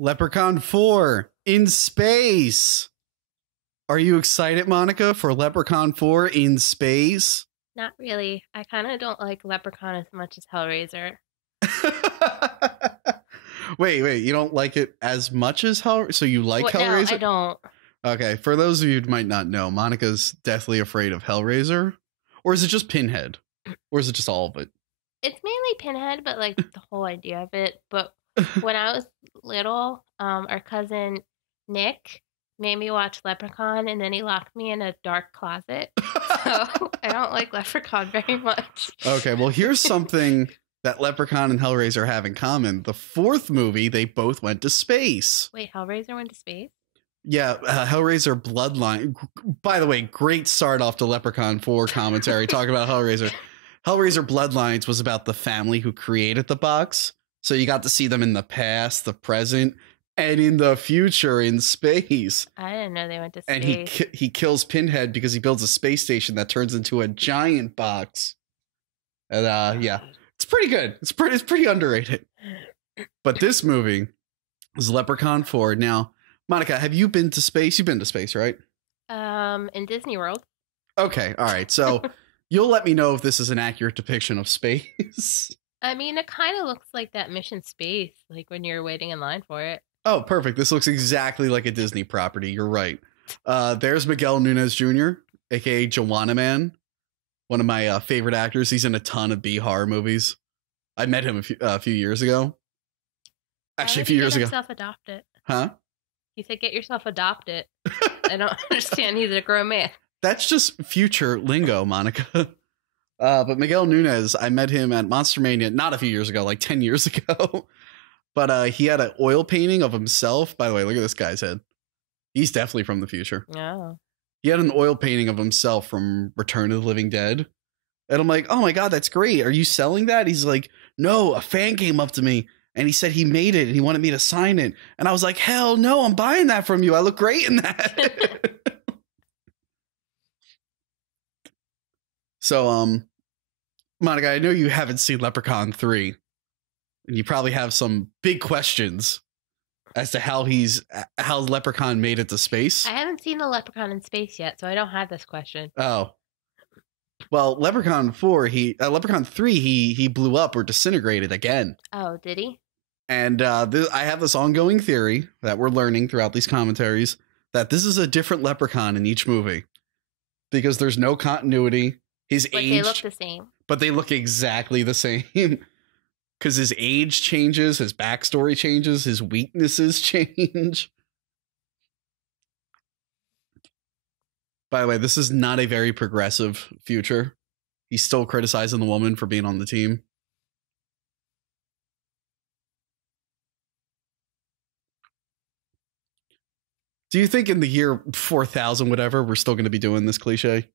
Leprechaun 4 in space. Are you excited, Monica, for Leprechaun 4 in space? Not really. I kind of don't like Leprechaun as much as Hellraiser. Wait. You don't like it as much as Hellraiser? So you like Hellraiser? No, I don't. Okay, for those of you who might not know, Monica's deathly afraid of Hellraiser. Or is it just Pinhead? Or is it just all of it? It's mainly Pinhead, but like the whole idea of it. But when I was little, our cousin Nick made me watch Leprechaun, and then he locked me in a dark closet. So I don't like Leprechaun very much. Okay, well, here's something that Leprechaun and Hellraiser have in common. The fourth movie, they both went to space. Wait, Hellraiser went to space? Yeah, Hellraiser Bloodline. By the way, great start off to Leprechaun 4 commentary talking about Hellraiser. Hellraiser Bloodlines was about the family who created the box. So you got to see them in the past, the present, and in the future in space. I didn't know they went to space. And he kills Pinhead because he builds a space station that turns into a giant box. And yeah, it's pretty good. It's pretty underrated. But this movie is Leprechaun 4. Now, Monica, have you been to space? You've been to space, right? In Disney World. Okay, all right. So you'll let me know if this is an accurate depiction of space. I mean, it kind of looks like that Mission Space, like when you're waiting in line for it. Oh, perfect. This looks exactly like a Disney property. You're right. There's Miguel Nunez Jr., a.k.a. Joanna Man, one of my favorite actors. He's in a ton of B horror movies. I met him a few years ago. Actually, a few years ago. Self-adopt it. Huh? He said, get yourself adopted. I don't understand. He's a grown man. That's just future lingo, Monica. But Miguel Nunez, I met him at Monster Mania, not a few years ago, like 10 years ago. But he had an oil painting of himself. By the way, look at this guy's head. He's definitely from the future. Oh. He had an oil painting of himself from Return of the Living Dead. And I'm like, oh my God, that's great. Are you selling that? He's like, no, a fan came up to me and he said he made it and he wanted me to sign it. And I was like, hell no, I'm buying that from you. I look great in that. So, Monica, I know you haven't seen Leprechaun 3. And you probably have some big questions as to how Leprechaun made it to space. I haven't seen the Leprechaun in space yet, so I don't have this question. Oh. Well, Leprechaun 3, he blew up or disintegrated again. Oh, did he? And I have this ongoing theory that we're learning throughout these commentaries that this is a different Leprechaun in each movie because there's no continuity. His age, they look the same. But they look exactly the same because his age changes, his backstory changes, his weaknesses change. By the way, this is not a very progressive future. He's still criticizing the woman for being on the team. Do you think in the year 4000, whatever, we're still going to be doing this cliche?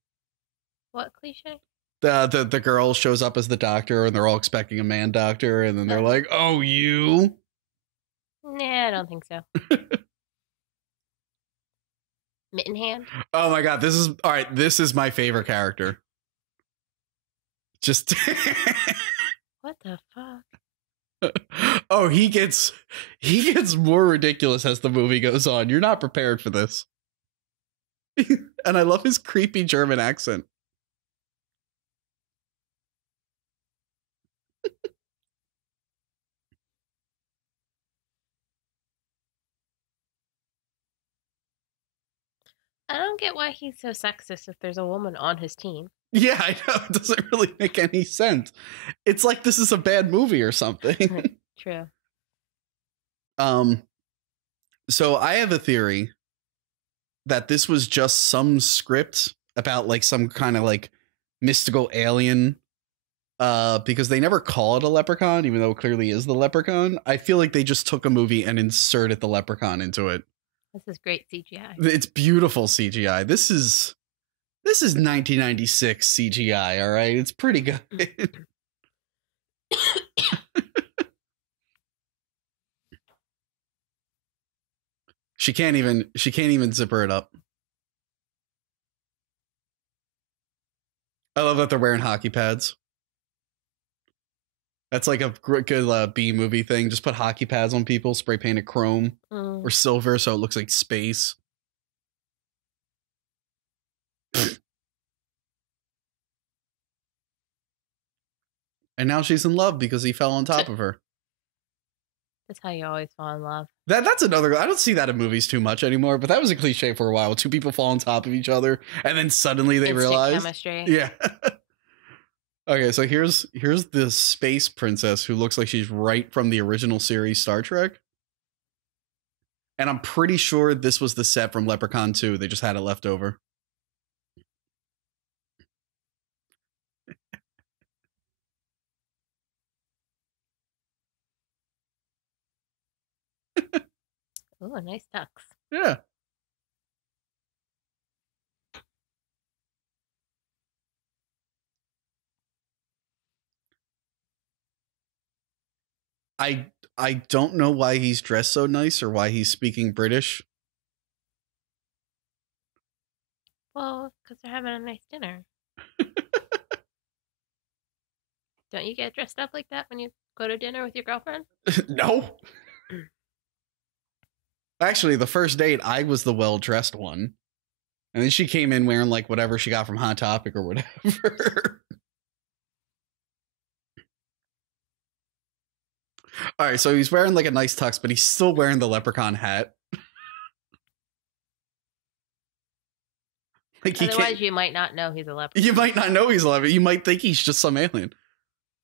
What cliche? The girl shows up as the doctor and they're all expecting a man doctor. And then they're like, oh, you? Nah, I don't think so. Mitten Hand? Oh my God. All right. This is my favorite character. Just. What the fuck? Oh, he gets more ridiculous as the movie goes on. You're not prepared for this. And I love his creepy German accent. I don't get why he's so sexist if there's a woman on his team. Yeah, I know. It doesn't really make any sense. It's like this is a bad movie or something. True. So I have a theory that this was just some script about like some kind of like mystical alien. Because they never call it a leprechaun, even though it clearly is the leprechaun. I feel like they just took a movie and inserted the leprechaun into it. This is great CGI. It's beautiful CGI. This is 1996 CGI, all right? It's pretty good. She can't even zipper it up. I love that they're wearing hockey pads. That's like a good B movie thing. Just put hockey pads on people, spray paint it chrome or silver so it looks like space. And now she's in love because he fell on top of her. That's how you always fall in love. That's another. I don't see that in movies too much anymore, but that was a cliche for a while. Two people fall on top of each other, and then suddenly they realize chemistry. Yeah. Okay, so here's the space princess who looks like she's right from the original series Star Trek, and I'm pretty sure this was the set from Leprechaun 2. They just had it left over. Ooh, nice ducks. Yeah. I don't know why he's dressed so nice or why he's speaking British. Well, because they're having a nice dinner. Don't you get dressed up like that when you go to dinner with your girlfriend? No. Actually, the first date, I was the well-dressed one. And then she came in wearing like whatever she got from Hot Topic or whatever. All right, so he's wearing like a nice tux, but he's still wearing the leprechaun hat. Like otherwise, you might not know he's a leprechaun. You might not know he's a leprechaun. You might think he's just some alien.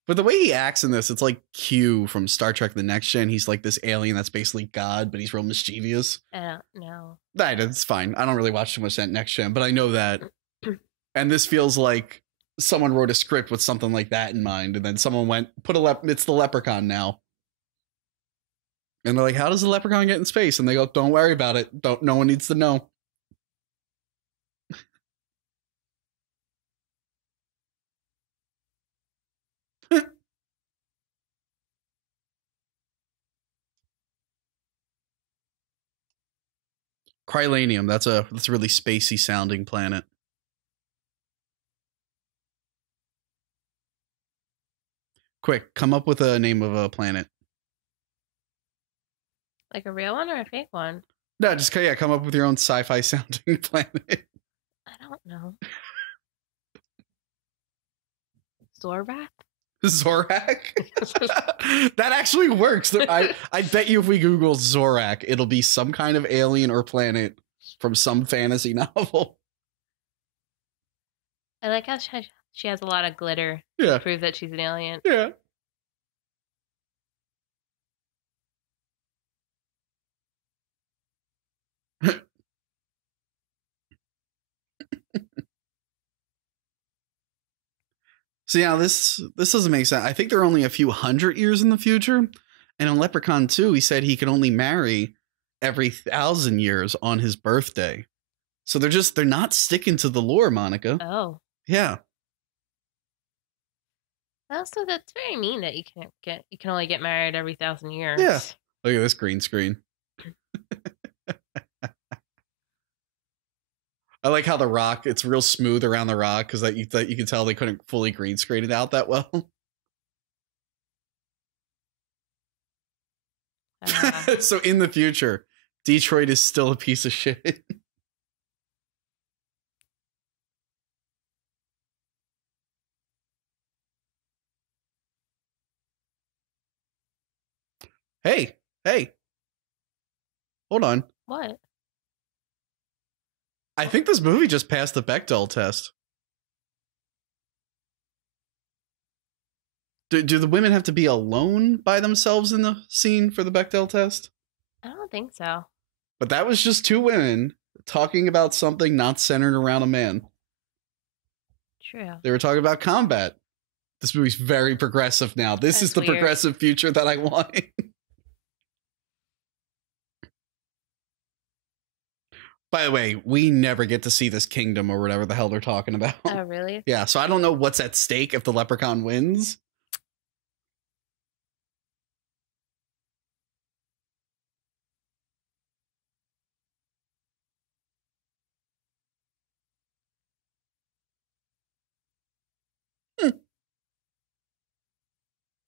But the way he acts in this, it's like Q from Star Trek The Next Gen. He's like this alien that's basically God, but he's real mischievous. I don't know. It's fine. I don't really watch too much that Next Gen, but I know that. And this feels like someone wrote a script with something like that in mind, and then someone went, it's the leprechaun now. And they're like, how does the leprechaun get in space? And they go, don't worry about it. No one needs to know. Krylanium, that's a really spacey sounding planet. Quick, come up with a name of a planet. Like a real one or a fake one? No, just come up with your own sci-fi sounding planet. I don't know. Zorak? Zorak? That actually works. I bet you if we Google Zorak, it'll be some kind of alien or planet from some fantasy novel. I like how she has a lot of glitter to prove that she's an alien. Yeah. So yeah, this doesn't make sense. I think they're only a few hundred years in the future. And in Leprechaun 2, he said he could only marry every 1,000 years on his birthday. So they're not sticking to the lore, Monica. Oh. Yeah. Also, that's very mean that you can only get married every 1,000 years. Yeah. Look at this green screen. I like how the rock, it's real smooth around the rock because that you can tell they couldn't fully green screen it out that well. So in the future, Detroit is still a piece of shit. Hey. Hold on. What? I think this movie just passed the Bechdel test. Do the women have to be alone by themselves in the scene for the Bechdel test? I don't think so. But that was just two women talking about something not centered around a man. True. They were talking about combat. This movie's very progressive now. This is the weird progressive future that I want. By the way, we never get to see this kingdom or whatever the hell they're talking about. Oh, really? Yeah, so I don't know what's at stake if the leprechaun wins.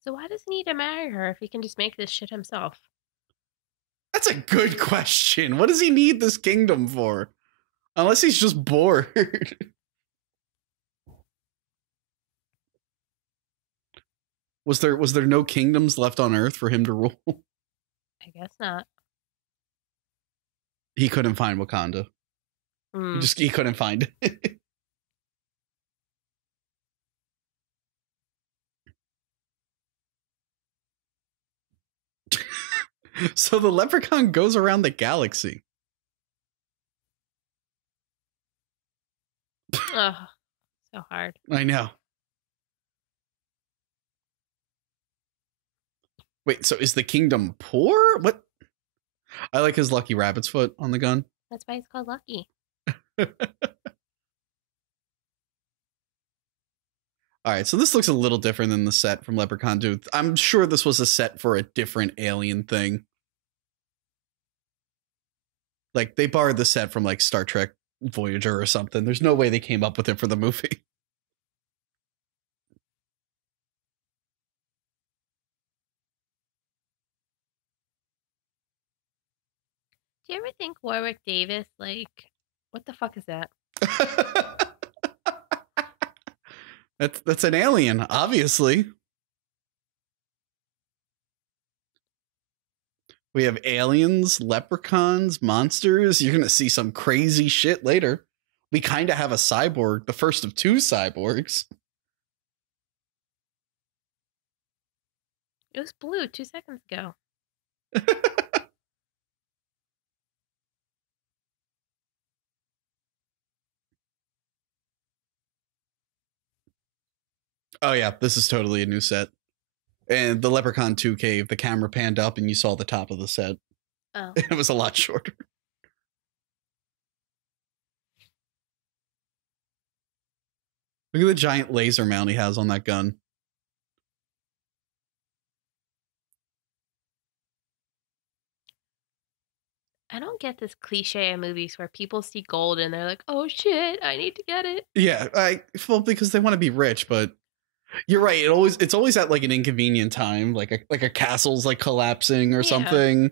So why does he need to marry her if he can just make this shit himself? That's a good question. What does he need this kingdom for? Unless he's just bored. Was there no kingdoms left on Earth for him to rule? I guess not. He couldn't find Wakanda. He couldn't find it. So the Leprechaun goes around the galaxy. Oh, so hard. I know. Wait, so is the kingdom poor? What? I like his lucky rabbit's foot on the gun. That's why it's called Lucky. All right, so this looks a little different than the set from Leprechaun 2. I'm sure this was a set for a different alien thing. Like, they borrowed the set from, like, Star Trek Voyager or something. There's no way they came up with it for the movie. Do you ever think Warwick Davis, like, what the fuck is that? That's an alien, obviously. We have aliens, leprechauns, monsters. You're going to see some crazy shit later. We kind of have a cyborg, the first of 2 cyborgs. It was blue 2 seconds ago. Oh yeah, this is totally a new set. And the Leprechaun 2 cave, the camera panned up and you saw the top of the set. Oh. It was a lot shorter. Look at the giant laser mount he has on that gun. I don't get this cliche in movies where people see gold and they're like, oh shit, I need to get it. Yeah, well, because they want to be rich, but you're right. It's always at like an inconvenient time, like a castle's like collapsing or something.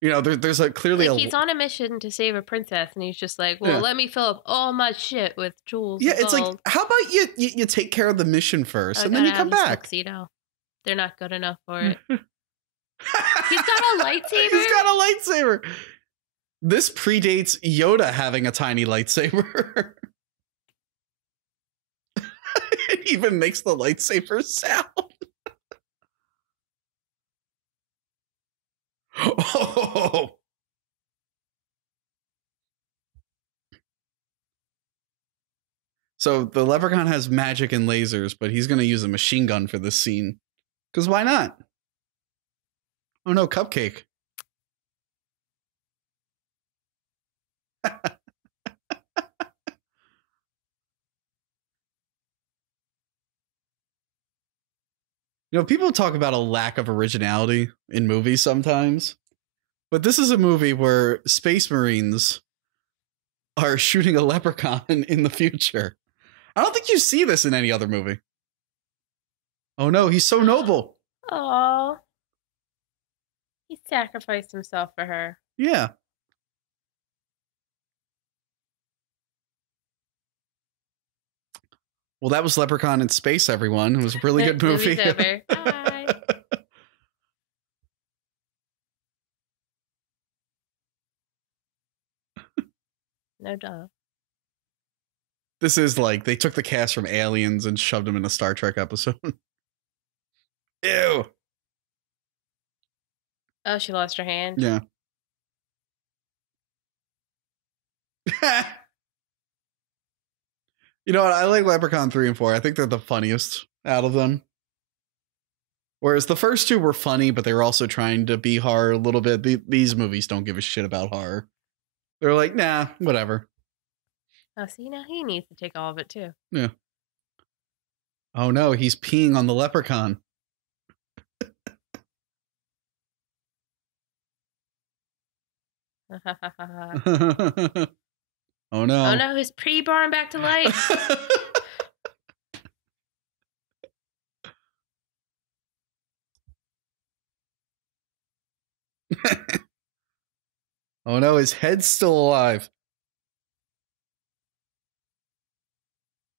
You know, there's like clearly like he's on a mission to save a princess, and he's just like, well, let me fill up all my shit with jewels. Yeah, it's like, how about you take care of the mission first, and then you come back. Tuxedo. They're not good enough for it. He's got a lightsaber. He's got a lightsaber. This predates Yoda having a tiny lightsaber. It even makes the lightsaber sound. Oh. So the Leprechaun has magic and lasers, but he's going to use a machine gun for this scene. Because why not? Oh no, Cupcake. You know, people talk about a lack of originality in movies sometimes, but this is a movie where Space Marines are shooting a leprechaun in the future. I don't think you see this in any other movie. Oh no, he's so noble. Oh, he sacrificed himself for her. Yeah. Well, that was Leprechaun in Space, everyone. It was a really good movie. Movie's over. Bye. No duh. This is like, they took the cast from Aliens and shoved them in a Star Trek episode. Ew. Oh, she lost her hand? Yeah. You know what? I like Leprechaun 3 and 4. I think they're the funniest out of them. Whereas the first 2 were funny, but they were also trying to be horror a little bit. These movies don't give a shit about horror. They're like, nah, whatever. Oh, see, now he needs to take all of it too. Yeah. Oh no, he's peeing on the Leprechaun. Oh no. Oh no, he's pre-born back to life. Oh no, his head's still alive.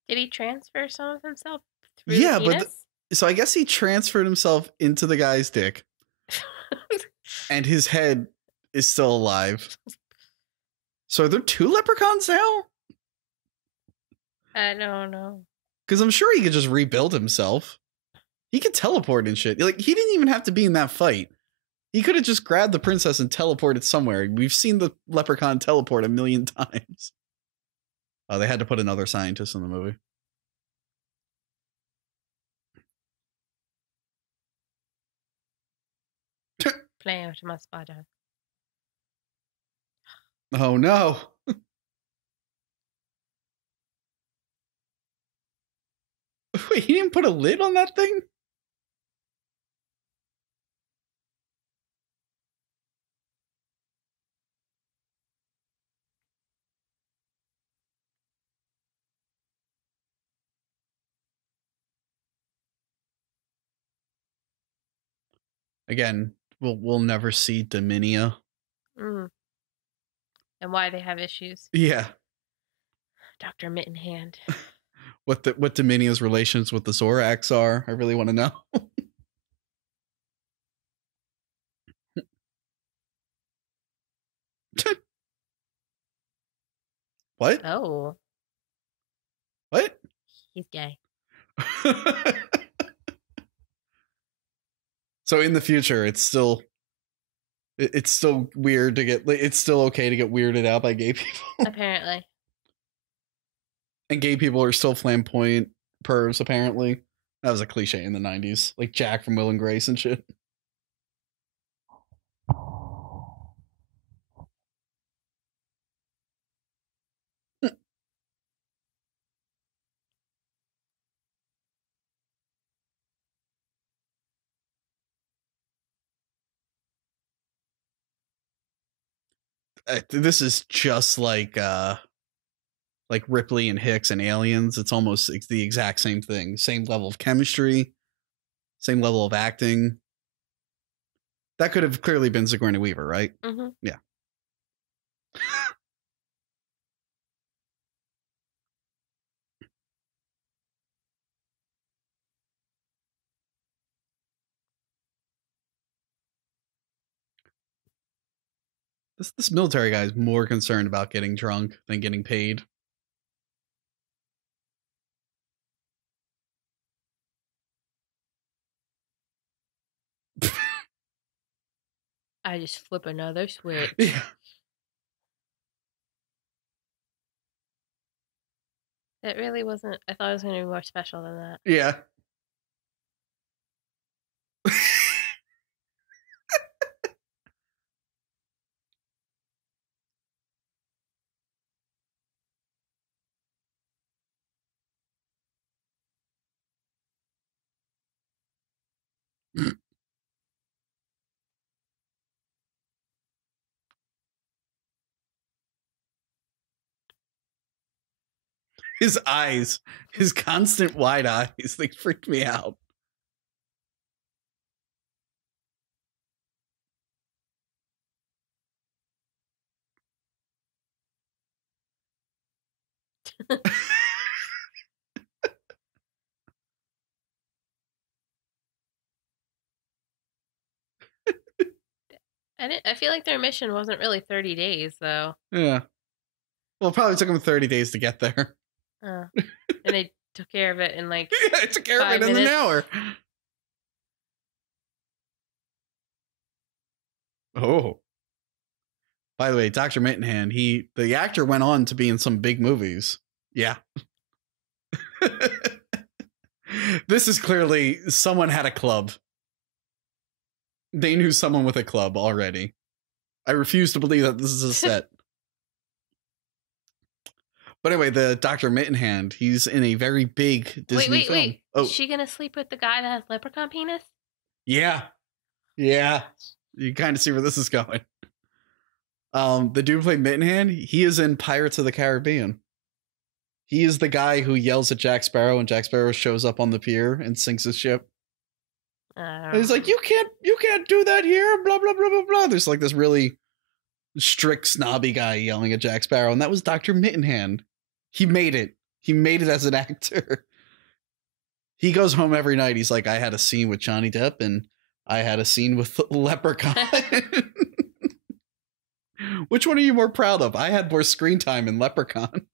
Did he transfer some of himself through Yeah, the penis? so I guess he transferred himself into the guy's dick. And his head is still alive. So are there 2 leprechauns now? I don't know. Because I'm sure he could just rebuild himself. He could teleport and shit. Like, he didn't even have to be in that fight. He could have just grabbed the princess and teleported somewhere. We've seen the leprechaun teleport a million times. Oh, they had to put another scientist in the movie. Playing with my spider. Oh no. Wait, he didn't put a lid on that thing? Again, we'll never see Dominia. Mm. And why they have issues. Yeah. Dr. Mittenhand. What Dominia's relations with the Zorax are. I really want to know. What? Oh. What? He's gay. So in the future, it's still weird to get. It's still okay to get weirded out by gay people. Apparently. And gay people are still flamboyant pervs. Apparently, that was a cliche in the '90s, like Jack from Will and Grace and shit. This is just like Ripley and Hicks and Aliens. It's almost the exact same thing. Same level of chemistry, same level of acting. That could have clearly been Sigourney Weaver, right? Mm-hmm. Yeah. This military guy is more concerned about getting drunk than getting paid. I just flip another switch. Yeah. It really wasn't. I thought it was going to be more special than that. Yeah. His eyes, his constant wide eyes, they freak me out. I feel like their mission wasn't really 30 days, though. Yeah. Well, it probably took him 30 days to get there. And they took care of it in like yeah, I took care of it 5 in minutes. an hour. Oh. By the way, Dr. Mittenhand, the actor went on to be in some big movies. Yeah. This is clearly someone had a club. They knew someone with a club already. I refuse to believe that this is a set. But anyway, the Dr. Mittenhand, he's in a very big Disney film. Wait. Oh. Is she going to sleep with the guy that has leprechaun penis? Yeah. Yeah. You kind of see where this is going. The dude who played Mittenhand, he is in Pirates of the Caribbean. He is the guy who yells at Jack Sparrow when Jack Sparrow shows up on the pier and sinks his ship. And he's like, you can't do that here, blah, blah, blah, blah, blah. There's like this really strict, snobby guy yelling at Jack Sparrow, and that was Dr. Mittenhand. He made it. He made it as an actor. He goes home every night. He's like, I had a scene with Johnny Depp, and I had a scene with Leprechaun. Which one are you more proud of? I had more screen time in Leprechaun.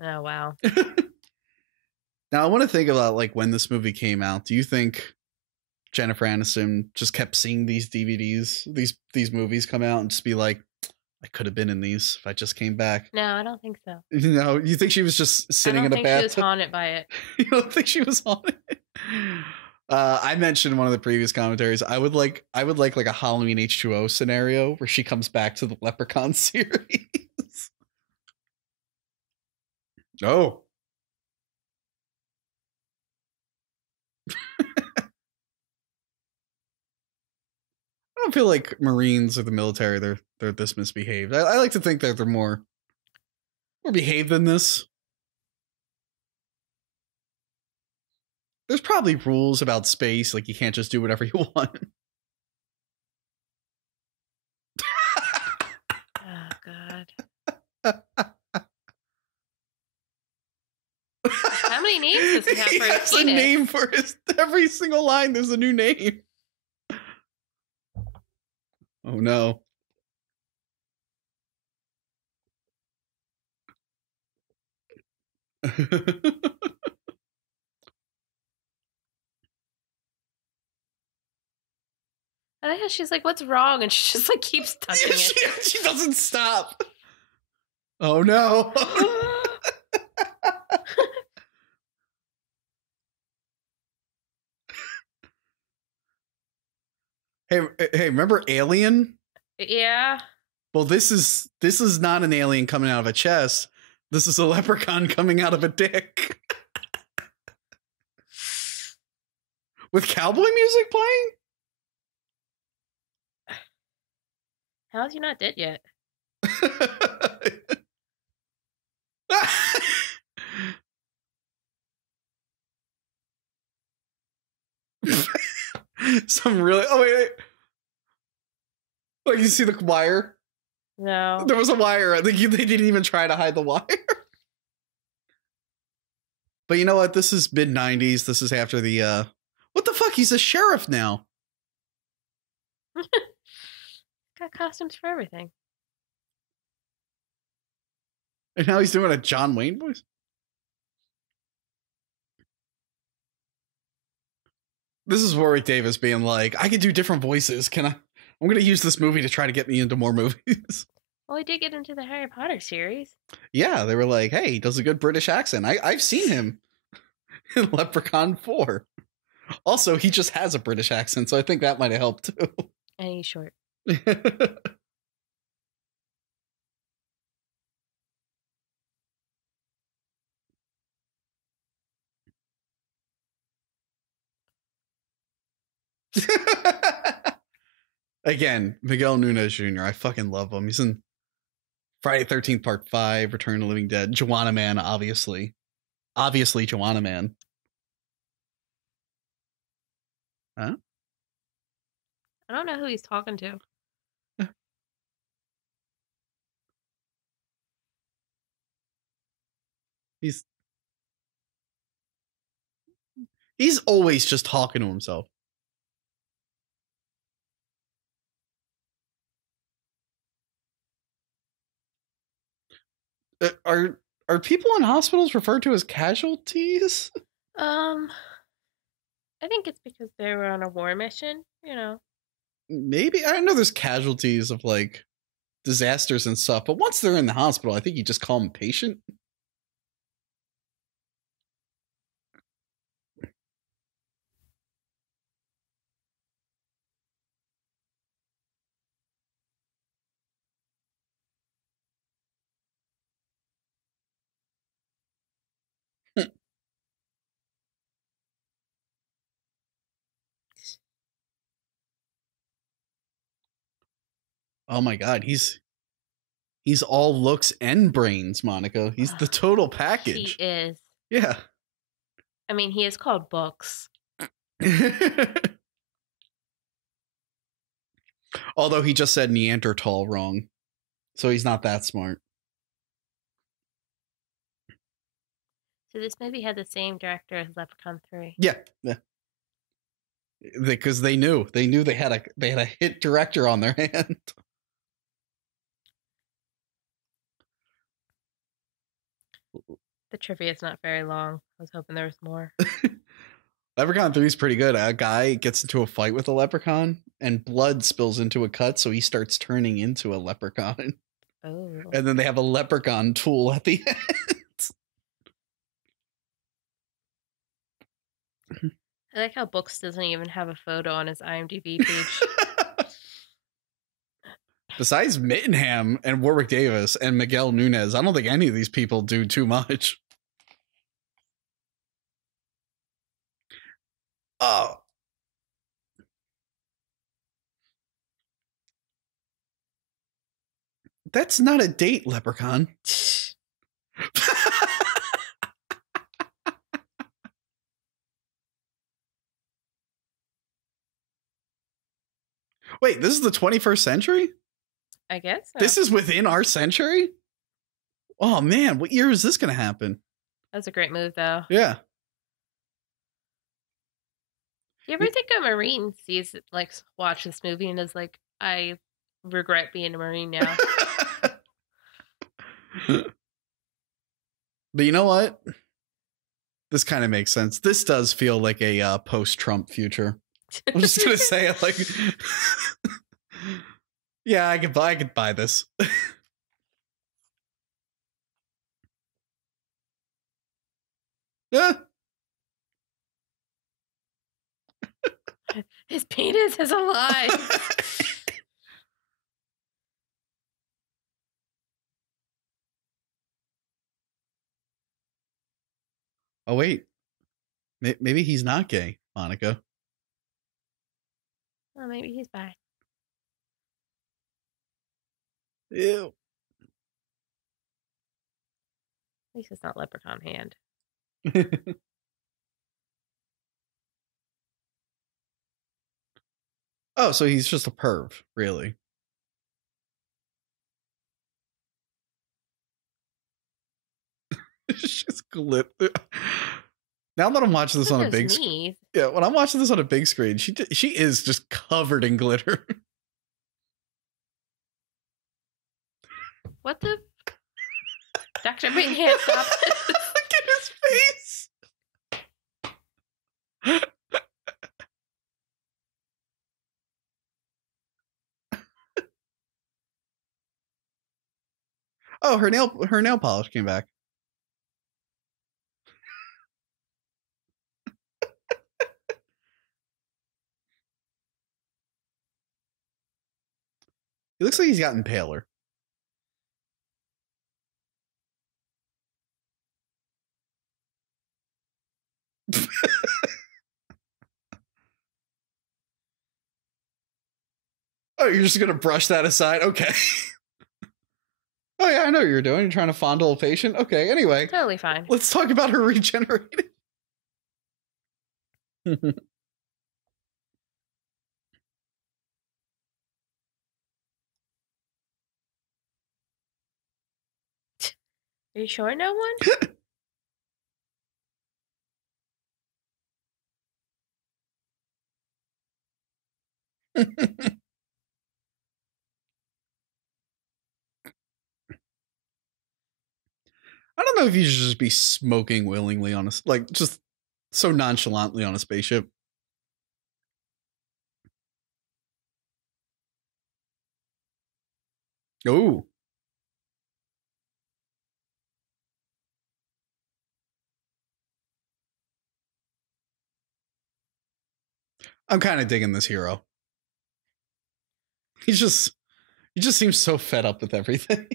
Oh, wow. Now, I want to think about like when this movie came out. Do you think Jennifer Aniston just kept seeing these DVDs, these movies come out and just be like, I could have been in these if I just came back? No, I don't think so. You know, you think she was just sitting in a bathtub? I don't think she was haunted by it. You don't think she was haunted? I mentioned in one of the previous commentaries, I would like a Halloween H2O scenario where she comes back to the Leprechaun series. Oh. I don't feel like Marines or the military, they're this misbehaved. I like to think that they're more behaved than this. There's probably rules about space, like you can't just do whatever you want. Oh, God. How many names does he have for his penis? He has a name for his every single line. There's a new name. Oh no. I like how she's like, what's wrong? And she just like keeps touching it. She doesn't stop. Oh no. Hey, remember Alien? Yeah. Well, this is not an alien coming out of a chest. This is a leprechaun coming out of a dick. With cowboy music playing? How is he not dead yet? Some really... Oh, wait. Like, you see the wire? No. There was a wire. I think they didn't even try to hide the wire. But you know what? This is mid-90s. This is after the... What the fuck? He's a sheriff now. Got costumes for everything. And now he's doing a John Wayne voice? This is Warwick Davis being like, I can do different voices. Can I? I'm going to use this movie to try to get me into more movies. Well, he did get into the Harry Potter series. Yeah, they were like, hey, he does a good British accent. I've seen him in Leprechaun 4. Also, he just has a British accent, so I think that might have helped too. And he's short. Again, Miguel Nunez Jr. I fucking love him. He's in Friday 13th Part 5, Return of the Living Dead, Joanna Man, obviously. Obviously, Joanna Man. Huh? I don't know who he's talking to. He's always just talking to himself. Are people in hospitals referred to as casualties? I think it's because they were on a war mission, you know. Maybe. I know there's casualties of like disasters and stuff, but once they're in the hospital, I think you just call them patient. Oh my god, he's He's all looks and brains, Monica. He's the total package. He is. Yeah. I mean, he is called Books. Although he just said Neanderthal wrong. So he's not that smart. So this movie had the same director as Leprechaun 3. Yeah. Because they knew they had a hit director on their hand. The trivia is not very long. I was hoping there was more. Leprechaun 3 is pretty good. A guy gets into a fight with a leprechaun and blood spills into a cut, so he starts turning into a leprechaun. Oh. And then they have a leprechaun tool at the end. I like how Books doesn't even have a photo on his IMDb page. Besides Mittenham and Warwick Davis and Miguel Nunez, I don't think any of these people do too much. Oh. That's not a date, Leprechaun. Wait, this is the 21st century? I guess so. This is within our century? Oh, man. What year is this going to happen? That's a great move, though. Yeah. Do you ever think a Marine watch this movie and is like, I regret being a Marine now? But you know what? This kind of makes sense. This does feel like a post-Trump future. I'm just going to say it like... Yeah, I could buy this. Yeah. His penis is alive. Oh, wait. Maybe he's not gay, Monica. Well, maybe he's bi. Ew. At least it's not Leprechaun hand. Oh, so he's just a perv, really. It's just glitter. Now that I'm watching this on a big screen, yeah, when I'm watching this on a big screen, she is just covered in glitter. What the? Dr. Bingham, stop. Look at his face. Oh, her nail polish came back. He looks like he's gotten paler. Oh, you're just gonna brush that aside? Okay. Oh yeah, I know what you're doing. You're trying to fondle a patient. Okay, anyway. Totally fine. Let's talk about her regenerating. Are you sure no one? I don't know if you should just be smoking willingly on just so nonchalantly on a spaceship. Oh. I'm kind of digging this hero. He just seems so fed up with everything.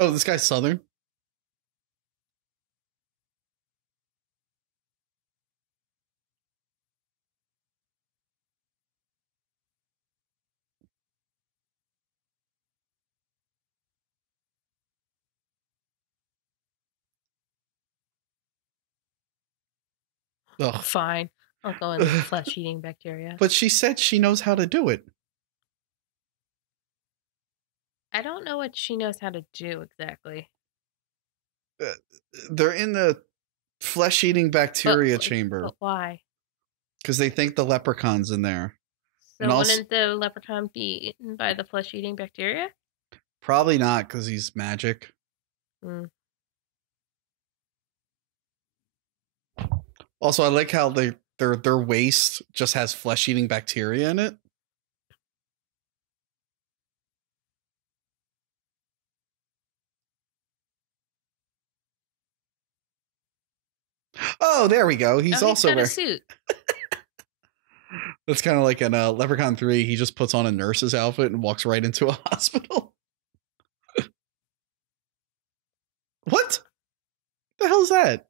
Oh, this guy's Southern? Ugh. Fine. I'll go in the flesh-eating bacteria. But she said she knows how to do it. I don't know what she knows how to do exactly. They're in the flesh-eating bacteria chamber. But why? Because they think the leprechaun's in there. So and also, wouldn't the leprechaun be eaten by the flesh-eating bacteria? Probably not, because he's magic. Also, I like how their waste just has flesh-eating bacteria in it. Oh, there we go. He's also got a suit. That's kind of like in Leprechaun 3. He just puts on a nurse's outfit and walks right into a hospital. What? The hell's that?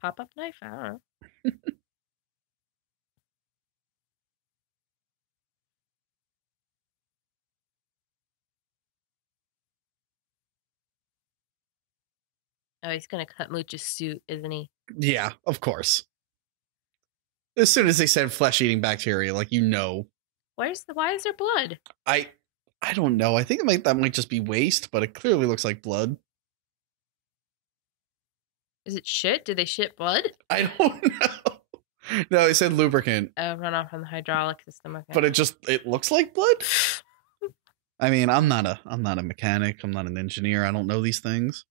Pop-up knife? I don't know. Oh, he's gonna cut Mooch's suit, isn't he? Yeah, of course. As soon as they said flesh-eating bacteria, like, you know. Why is there blood? I don't know. I think that might just be waste, but it clearly looks like blood. Is it shit? Did they shit blood? I don't know. No, it said lubricant. Runoff from the hydraulic system. Okay. But it looks like blood. I mean, I'm not a mechanic. I'm not an engineer. I don't know these things.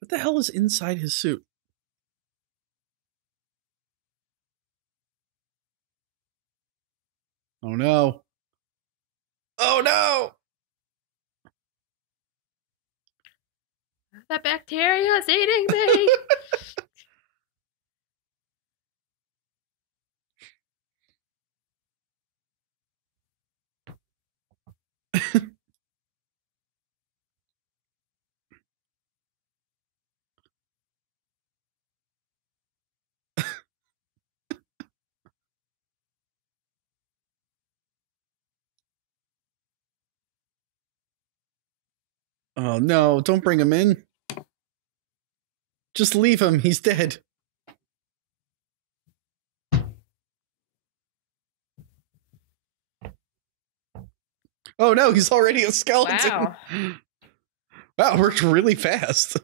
What the hell is inside his suit? Oh no. Oh no. That bacteria is eating me. Oh no, don't bring him in. Just leave him. He's dead. Oh no, he's already a skeleton. Wow. Wow, it worked really fast.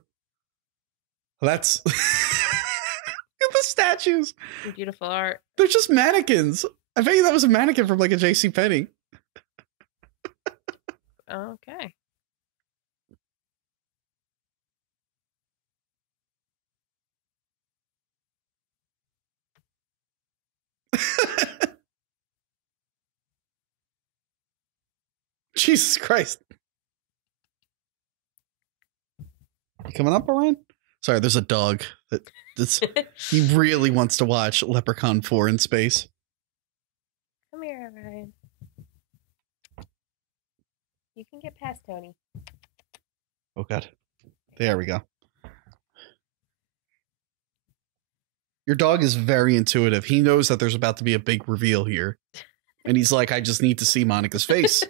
That's look at the statues. Beautiful art. They're just mannequins. I bet you that was a mannequin from like a JCPenney. Okay. Jesus Christ. You coming up, Orion? Sorry, there's a dog that's he really wants to watch Leprechaun 4 in space. Come here, Ryan. You can get past Tony. Oh god. There we go. Your dog is very intuitive. He knows that there's about to be a big reveal here. And he's like, I just need to see Monica's face.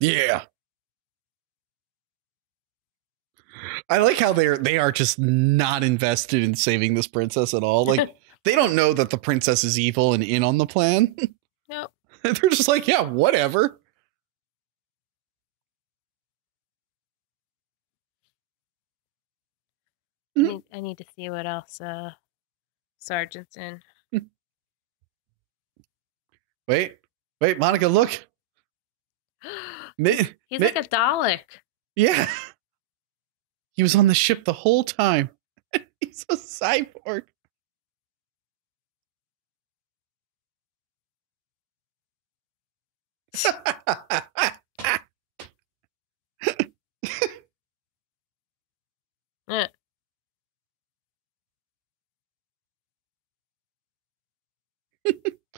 Yeah. I like how they are just not invested in saving this princess at all. Like they don't know that the princess is evil and in on the plan. Nope. They're just like, yeah, whatever. I need to see what else Sergeant's in. Wait, Monica, look. He's like a Dalek. Yeah. He was on the ship the whole time. He's a cyborg.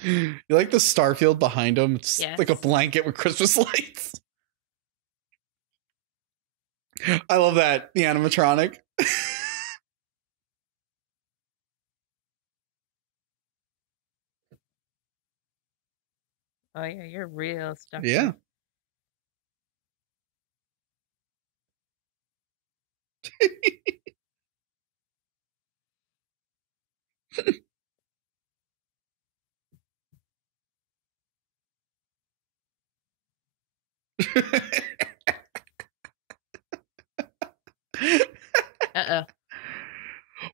You like the starfield behind him? It's like a blanket with Christmas lights. I love that. The animatronic. Oh yeah, you're real stuck. Yeah. Uh-oh.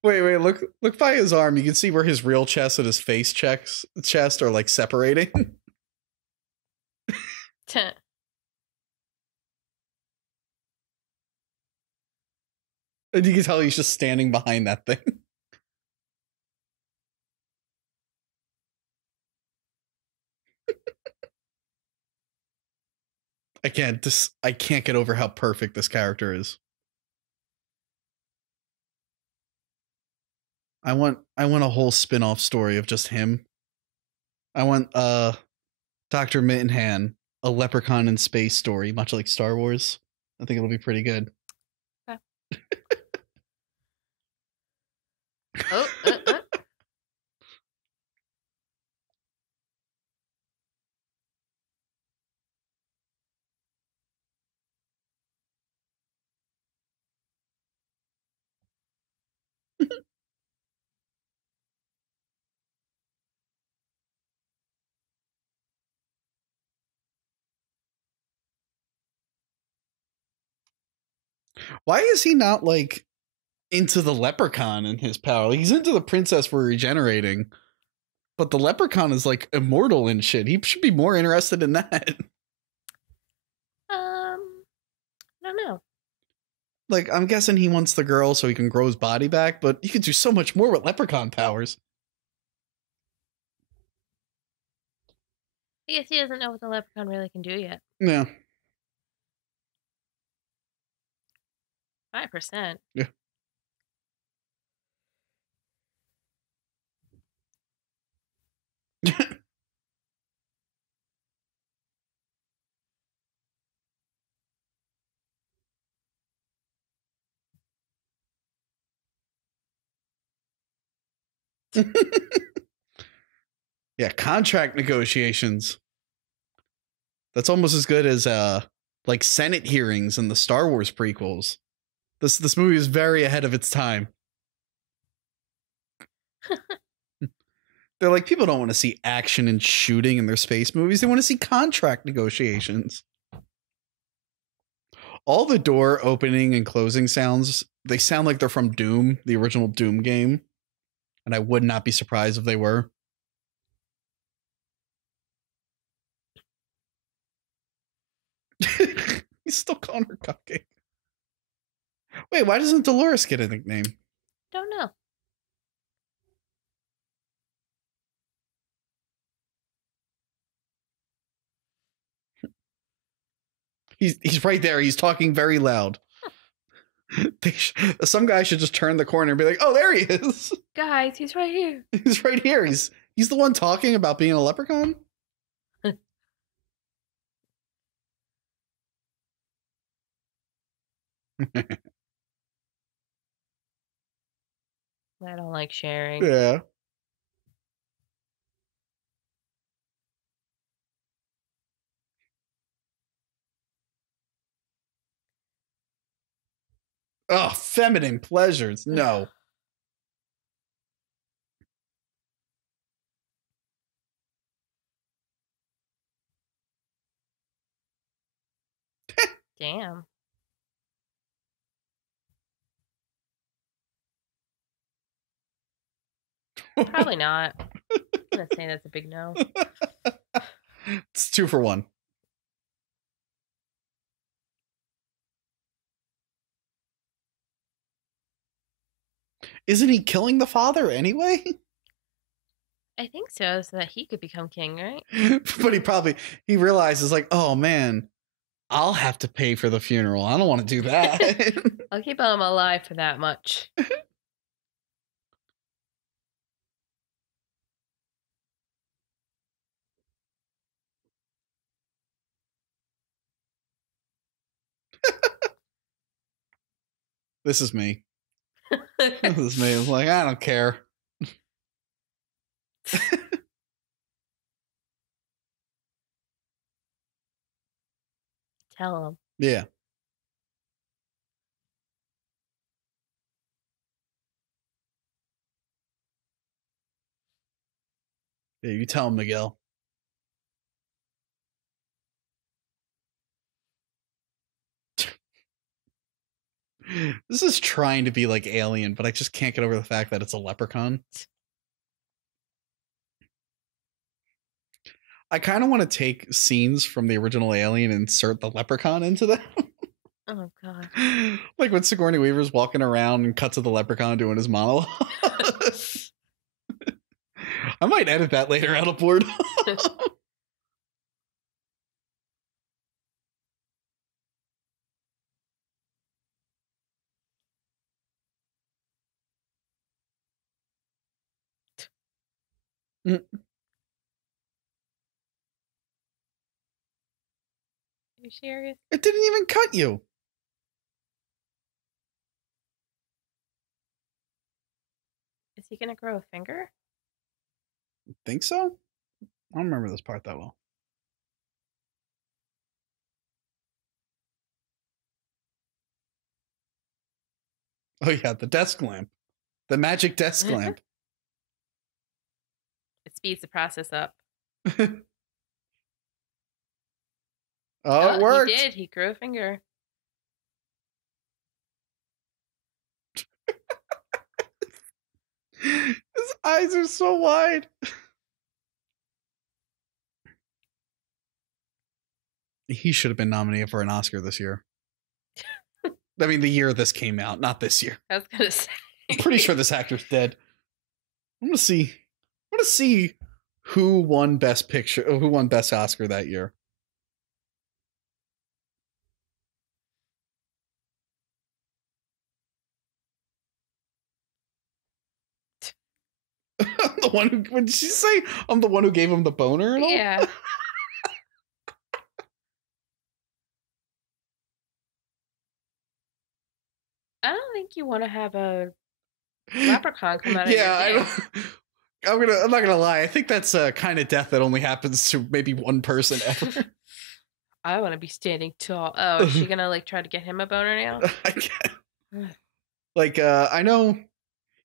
Wait, look by his arm. You can see where his real chest and his face chest are like separating. And you can tell he's just standing behind that thing. Again, I can't get over how perfect this character is. I want a whole spin-off story of just him. I want Dr. Mittenhand, a Leprechaun in space story, much like Star Wars. I think it'll be pretty good. Oh, Why is he not like into the Leprechaun and his power? Like, he's into the princess for regenerating, but the Leprechaun is like immortal and shit. He should be more interested in that. I don't know. Like, I'm guessing he wants the girl so he can grow his body back, but you could do so much more with Leprechaun powers. I guess he doesn't know what the Leprechaun really can do yet. Yeah. 5%. Yeah. Yeah, contract negotiations. That's almost as good as like Senate hearings in the Star Wars prequels. This movie is very ahead of its time. They're like, people don't want to see action and shooting in their space movies. They want to see contract negotiations. All the door opening and closing sounds, they sound like they're from Doom, the original Doom game. And I would not be surprised if they were. He's still calling her Cupcake. Wait, why doesn't Dolores get a nickname? Don't know. He's right there. He's talking very loud. Some guy should just turn the corner and be like, "Oh, there he is, guys. He's right here. He's right here. He's the one talking about being a leprechaun." I don't like sharing. Yeah. Oh, feminine pleasures. No. Damn. Probably not. I'm gonna say that's a big no. It's 2 for 1. Isn't he killing the father anyway? I think so that he could become king, right? But he realizes like, oh man, I'll have to pay for the funeral. I don't want to do that. I'll keep him alive for that much. This is me. This is me. I was like, I don't care. Tell him. Yeah. Yeah, you tell him, Miguel. This is trying to be like Alien, but I just can't get over the fact that it's a leprechaun. I kind of want to take scenes from the original Alien and insert the leprechaun into them. Oh, God. Like when Sigourney Weaver's walking around and cut to the leprechaun doing his monologue. I might edit that later out of board. You serious? It didn't even cut you. Is he gonna grow a finger? Think so? I don't remember this part that well. Oh yeah, the desk lamp. The magic desk lamp. It speeds the process up. Oh, it worked. He did. He grew a finger. His eyes are so wide. He should have been nominated for an Oscar this year. I mean, the year this came out, not this year. I was gonna say. I'm pretty sure this actor's dead. I'm gonna see who won Best Picture, who won Best Oscar that year. I'm the one who, what did she say? I'm the one who gave him the boner? And all? Yeah. I don't think you want to have a leprechaun come out of your dick. I'm not gonna lie. I think that's a kind of death that only happens to maybe one person ever. I want to be standing tall. Oh, is she gonna like try to get him a boner now? I can't. Like, I know,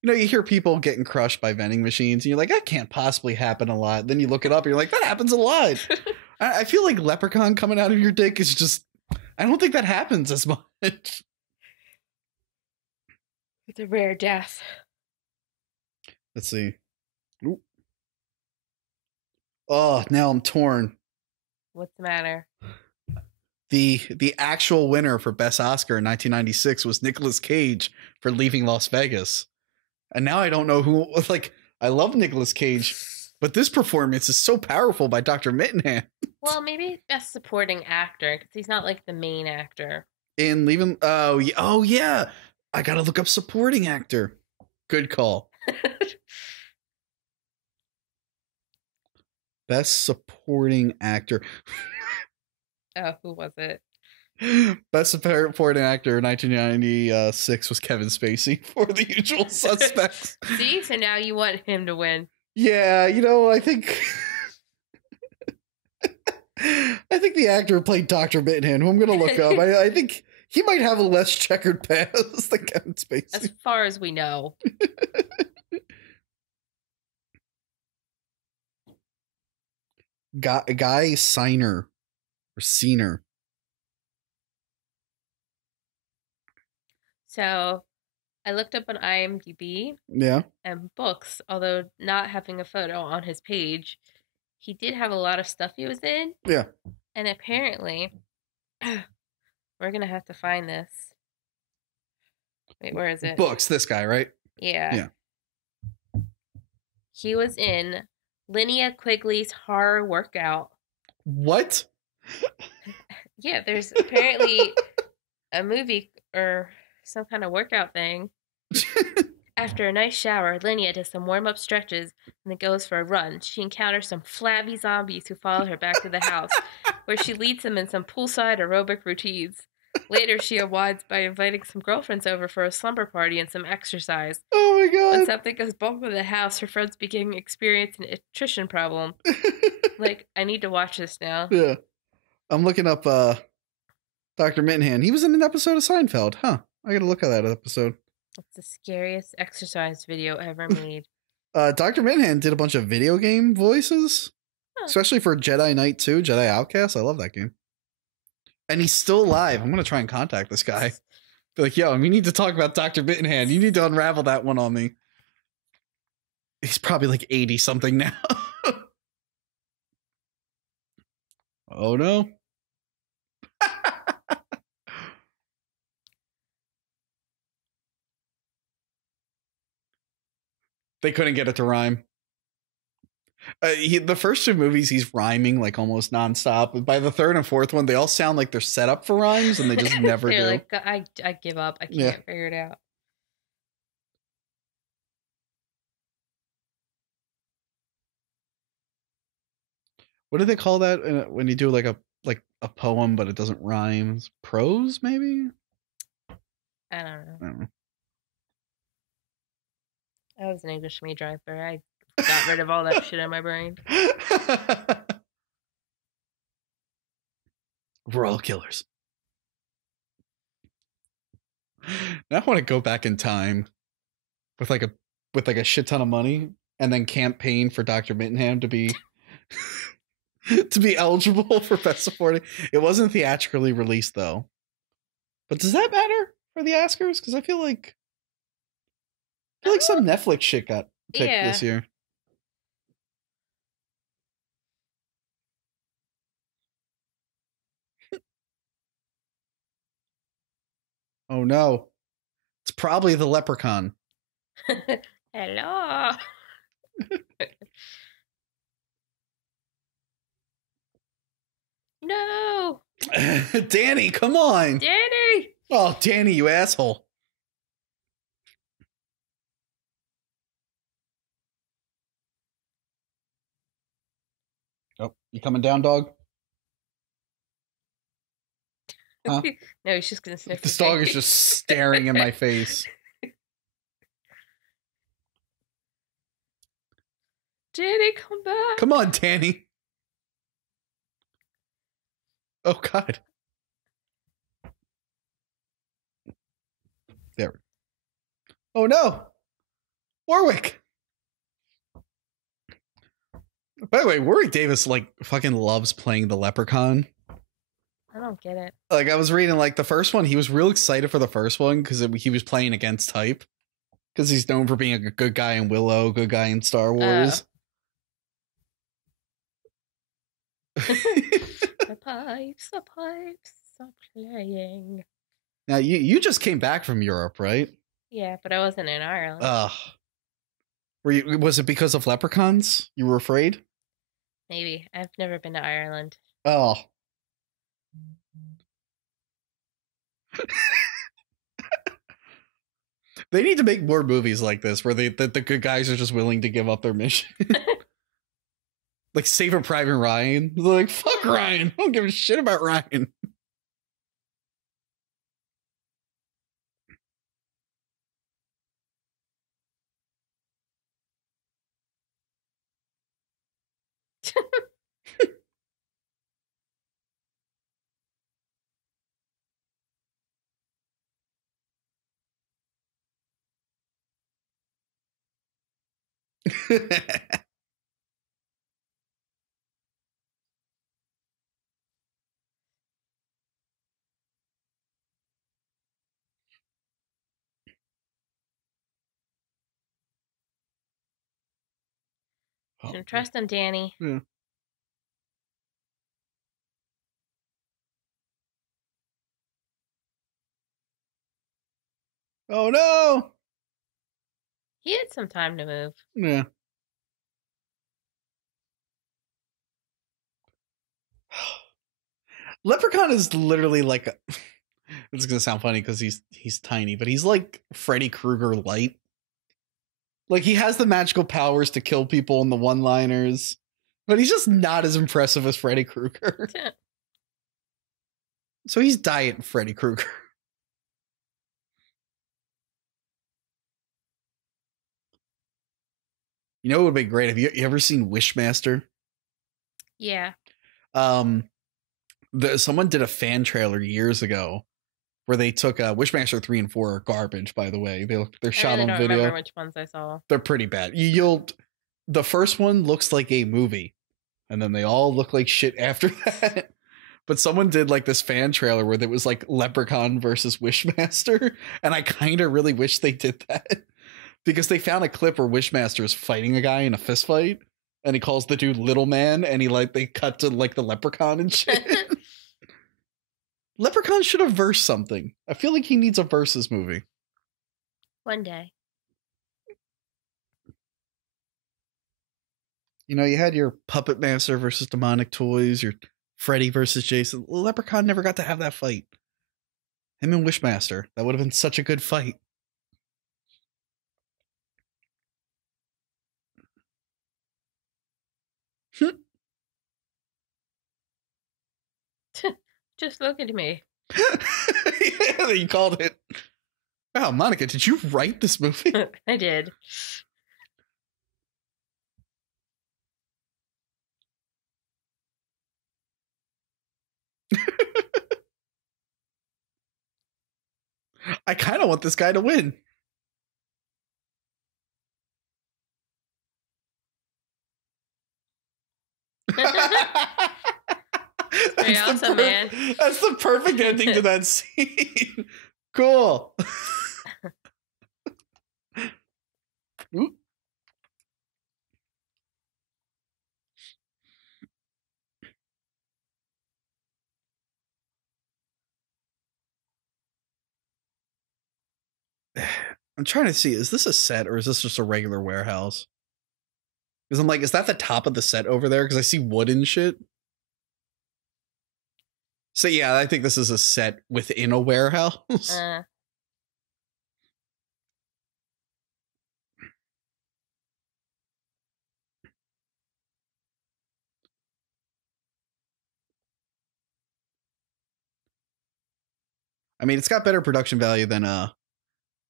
you hear people getting crushed by vending machines, and you're like, that can't possibly happen a lot. Then you look it up, and you're like, that happens a lot. I feel like leprechaun coming out of your dick is just, I don't think that happens as much. It's a rare death. Let's see. Ooh. Oh, now I'm torn. What's the matter? The actual winner for Best Oscar in 1996 was Nicolas Cage for Leaving Las Vegas. And now I don't know who, like, I love Nicolas Cage, but this performance is so powerful by Dr. Mittenhand. Well, maybe Best Supporting Actor, because he's not like the main actor. In Leaving, oh yeah. I gotta look up supporting actor. Good call. Best supporting actor. Oh, who was it? Best supporting actor in 1996 was Kevin Spacey for The Usual Suspects. See, so now you want him to win. Yeah, I think I think the actor who played Dr. Mittenhand, who I'm gonna look up, I think He might have a less checkered past than Kevin Spacey. As far as we know. Guy Signer or Scener. So I looked up on IMDb Yeah. and books, although not having a photo on his page, he did have a lot of stuff he was in. Yeah. And apparently, we're going to have to find this. Wait, where is it? Books, this guy, right? Yeah. Yeah. He was in Linnea Quigley's Horror Workout. What? Yeah, there's apparently a movie or some kind of workout thing. After a nice shower, Linnea does some warm-up stretches and then goes for a run. She encounters some flabby zombies who follow her back to the house, where she leads them in some poolside aerobic routines. Later, she unwinds by inviting some girlfriends over for a slumber party and some exercise. Oh my god. When something goes bump in the house, her friends begin experiencing an attrition problem. Like, I need to watch this now. Yeah. I'm looking up Dr. Mittenhand. He was in an episode of Seinfeld. Huh. I gotta look at that episode. It's the scariest exercise video ever made. Dr. Mittenhand did a bunch of video game voices. Huh. Especially for Jedi Knight 2, Jedi Outcast. I love that game. And he's still alive. I'm going to try and contact this guy. Be like, yo, we need to talk about Dr. Mittenhand. You need to unravel that one on me. He's probably like 80 something now. Oh no. They couldn't get it to rhyme. The first two movies, he's rhyming like almost nonstop. But by the third and fourth one, they all sound like they're set up for rhymes, and they just never do. Like, I give up. I can't figure it out. What do they call that when you do like a poem, but it doesn't rhyme? It's prose, maybe? I don't know. I was an English major, but I got rid of all that shit in my brain. We're all killers. Now I want to go back in time with like a shit ton of money and then campaign for Dr. Mittenham to be to be eligible for Best Supporting. It wasn't theatrically released though. But does that matter for the Oscars? Because I feel like some Netflix shit got picked this year. Oh no. It's probably the Leprechaun. Hello. No. Danny, come on. Danny. Oh, Danny, you asshole. Oh, you coming down, dog? Huh? No, he's just gonna sniff. This dog is just staring in my face. Danny, come back. Come on, Danny. Oh, God. There. Oh, no. Warwick. By the way, Warwick Davis, like, fucking loves playing the Leprechaun. I don't get it. Like, I was reading, like, the first one, he was real excited for the first one because he was playing against type. Because he's known for being a good guy in Willow, good guy in Star Wars. The pipes are playing. Now, you just came back from Europe, right? Yeah, but I wasn't in Ireland. Was it because of leprechauns? You were afraid? Maybe. I've never been to Ireland. Oh. They need to make more movies like this where the good guys are just willing to give up their mission. Like Saving Private Ryan. They're like, fuck Ryan. I don't give a shit about Ryan. Shouldn't trust him, Danny. Yeah. Oh no! He had some time to move. Yeah. Leprechaun is literally like a, it's gonna sound funny because he's tiny, but he's like Freddy Krueger light. Like he has the magical powers to kill people in the one-liners, but he's just not as impressive as Freddy Krueger. So he's diet Freddy Krueger. You know what would be great? Have you ever seen Wishmaster? Yeah. Someone did a fan trailer years ago where they took Wishmaster 3 and 4 are garbage, by the way. They're shot on video. I don't remember which ones I saw. They're pretty bad. The first one looks like a movie, and then they all look like shit after that. But someone did like this fan trailer where there was like Leprechaun versus Wishmaster, and I kind of really wish they did that because they found a clip where Wishmaster is fighting a guy in a fist fight, and he calls the dude Little Man, and they cut to like the Leprechaun and shit. Leprechaun should have versed something. I feel like he needs a versus movie. One day. You know, you had your Puppet Master versus Demonic Toys, your Freddy versus Jason. Leprechaun never got to have that fight. Him and Wishmaster. That would have been such a good fight. Just look at me. Yeah, you called it. Wow, Monica, did you write this movie? I did. I kind of want this guy to win. Pretty awesome, man. That's the perfect ending to that scene. Cool. Ooh. I'm trying to see, is this a set or is this just a regular warehouse? Because I'm like, is that the top of the set over there? Because I see wood and shit. So yeah, I think this is a set within a warehouse. I mean, it's got better production value than you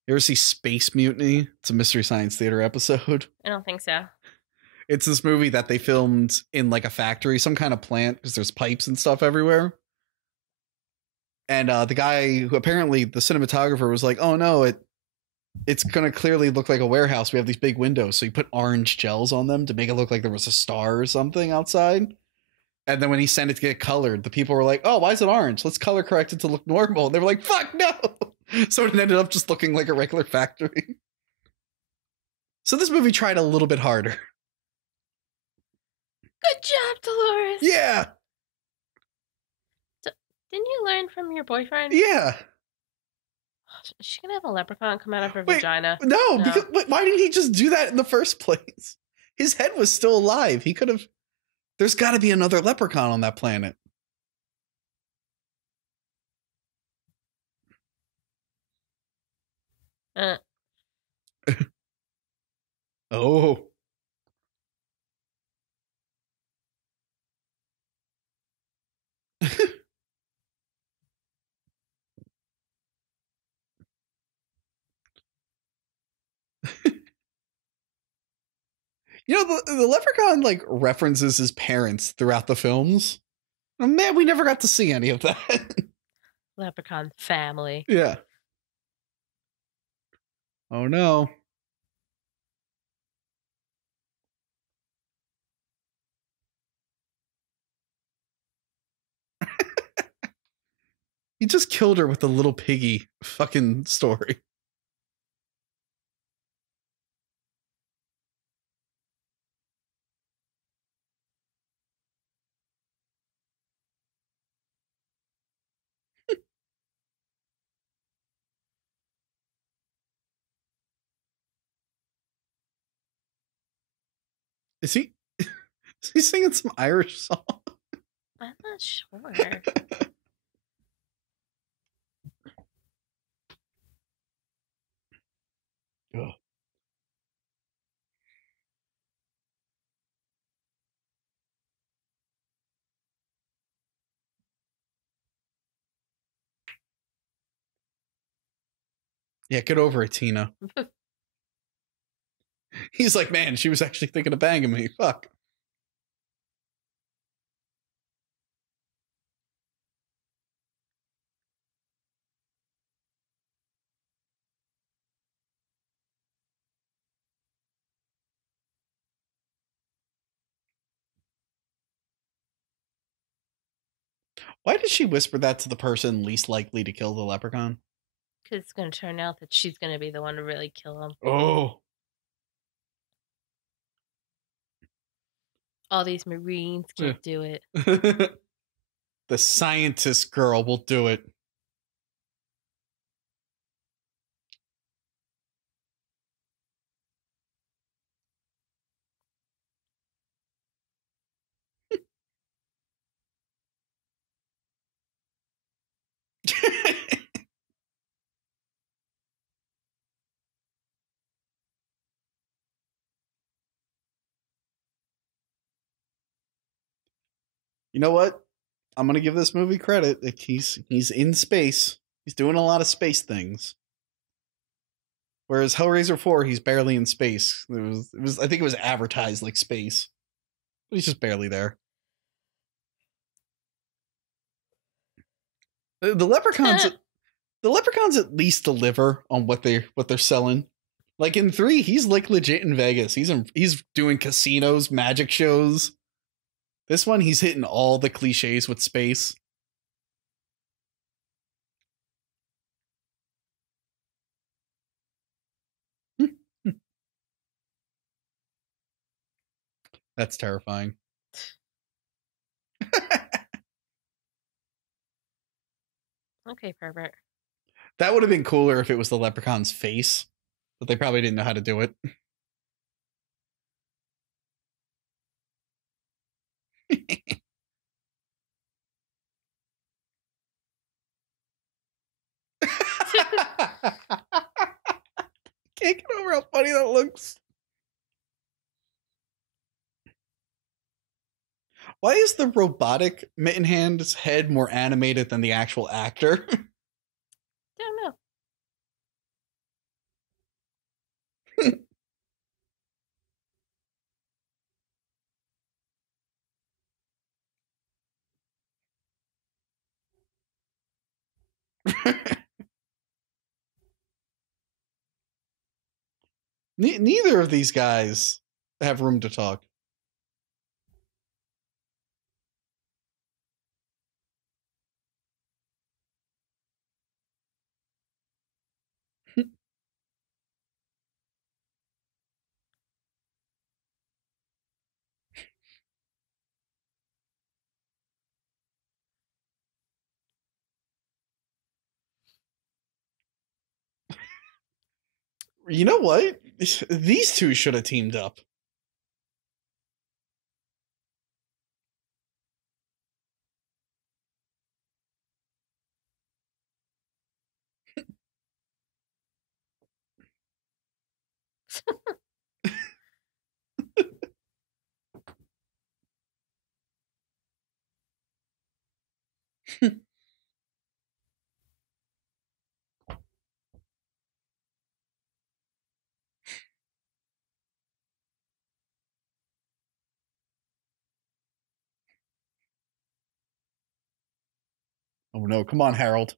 ever see Space Mutiny? It's a Mystery Science Theater episode. I don't think so. It's this movie that they filmed in like a factory, some kind of plant, because there's pipes and stuff everywhere. And the guy who apparently the cinematographer was like, oh no, it's going to clearly look like a warehouse. We have these big windows. So he put orange gels on them to make it look like there was a star or something outside. And then when he sent it to get colored, the people were like, oh, why is it orange? Let's color correct it to look normal. And they were like, fuck no. So it ended up just looking like a regular factory. So this movie tried a little bit harder. Good job, Dolores. Yeah. So, didn't you learn from your boyfriend? Yeah. Is she gonna have a leprechaun come out of her vagina? No, because why didn't he just do that in the first place? His head was still alive. He could have. There's got to be another leprechaun on that planet. Oh. You know, the leprechaun like references his parents throughout the films. Oh, man, we never got to see any of that. Leprechaun family. Yeah. Oh no. He just killed her with the little piggy fucking story. Is he singing some Irish song? I'm not sure. Ugh. Yeah, get over it, Tina. He's like, man, she was actually thinking of banging me. Fuck. Why did she whisper that to the person least likely to kill the leprechaun? Because it's going to turn out that she's going to be the one to really kill him. Oh. All these Marines can't do it. The scientist girl will do it. You know what? I'm gonna give this movie credit. Like, he's in space. He's doing a lot of space things. Whereas Hellraiser 4, he's barely in space. It was I think it was advertised like space. But he's just barely there. The leprechauns at least deliver on what they're selling. Like in 3, he's like legit in Vegas. He's doing casinos, magic shows. This one, he's hitting all the cliches with space. That's terrifying. Okay, pervert. That would have been cooler if it was the leprechaun's face, but they probably didn't know how to do it. Can't get over how funny that looks. Why is the robotic Mitten Hand's head more animated than the actual actor? Don't know. Neither of these guys have room to talk. You know what? These two should have teamed up. Oh no, come on, Harold.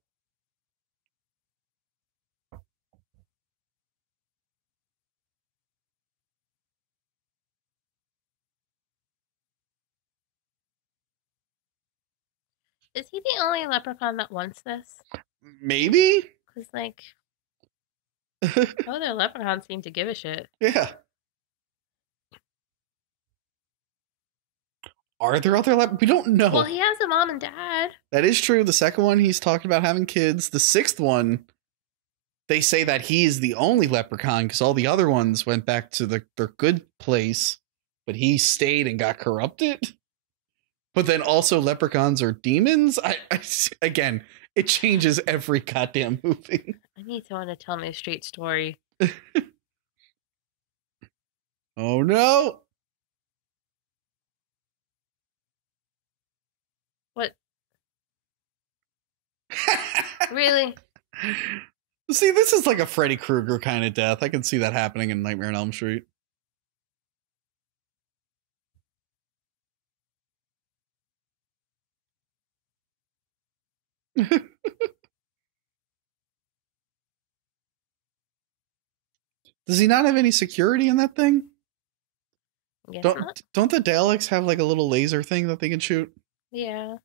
Is he the only leprechaun that wants this? Maybe? Because, like, other leprechauns seem to give a shit. Yeah. Are there other we don't know. Well, he has a mom and dad. That is true. The second one, he's talking about having kids. The sixth one, they say that he is the only leprechaun because all the other ones went back to their good place, but he stayed and got corrupted. But then also leprechauns are demons. Again, it changes every goddamn movie. I need someone to tell me a straight story. Oh no. What? Really? See, this is like a Freddy Krueger kind of death. I can see that happening in Nightmare on Elm Street. Does he not have any security in that thing? Don't the Daleks have like a little laser thing that they can shoot? Yeah.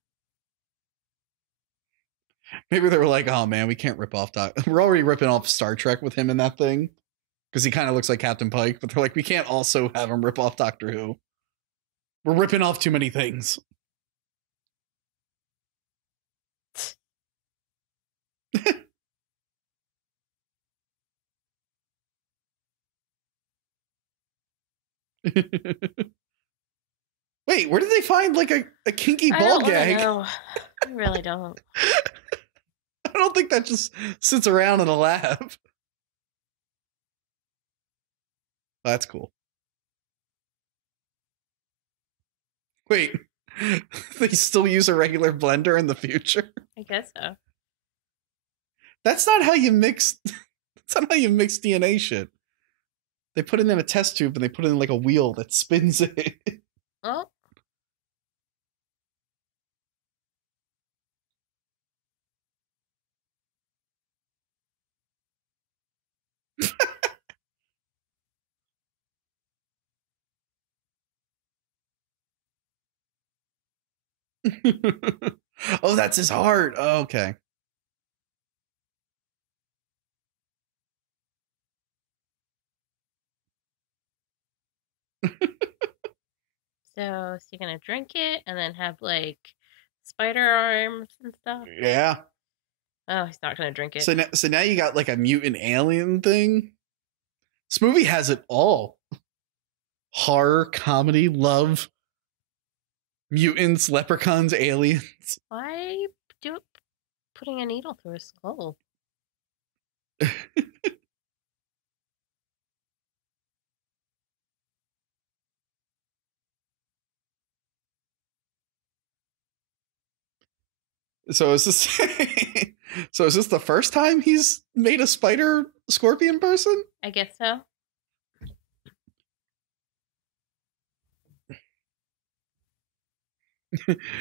Maybe they were like, oh man, we can't rip off we're already ripping off Star Trek with him in that thing. Because he kind of looks like Captain Pike, but they're like, we can't also have him rip off Doctor Who. We're ripping off too many things. Wait, where did they find like a kinky ball gag? I really don't. I don't think that just sits around in a lab. That's cool. Wait, they still use a regular blender in the future? I guess so. That's not how you mix. That's not how you mix DNA shit. They put it in a test tube and they put it in like a wheel that spins it. Oh. Oh, that's his heart. Oh, okay. So is he gonna drink it and then have like spider arms and stuff? Yeah. Oh, he's not gonna drink it. So now you got like a mutant alien thing. This movie has it all. Horror, comedy, love, mutants, leprechauns, aliens. Why are you putting a needle through his skull? So is this so is this the first time he's made a spider scorpion person? I guess so.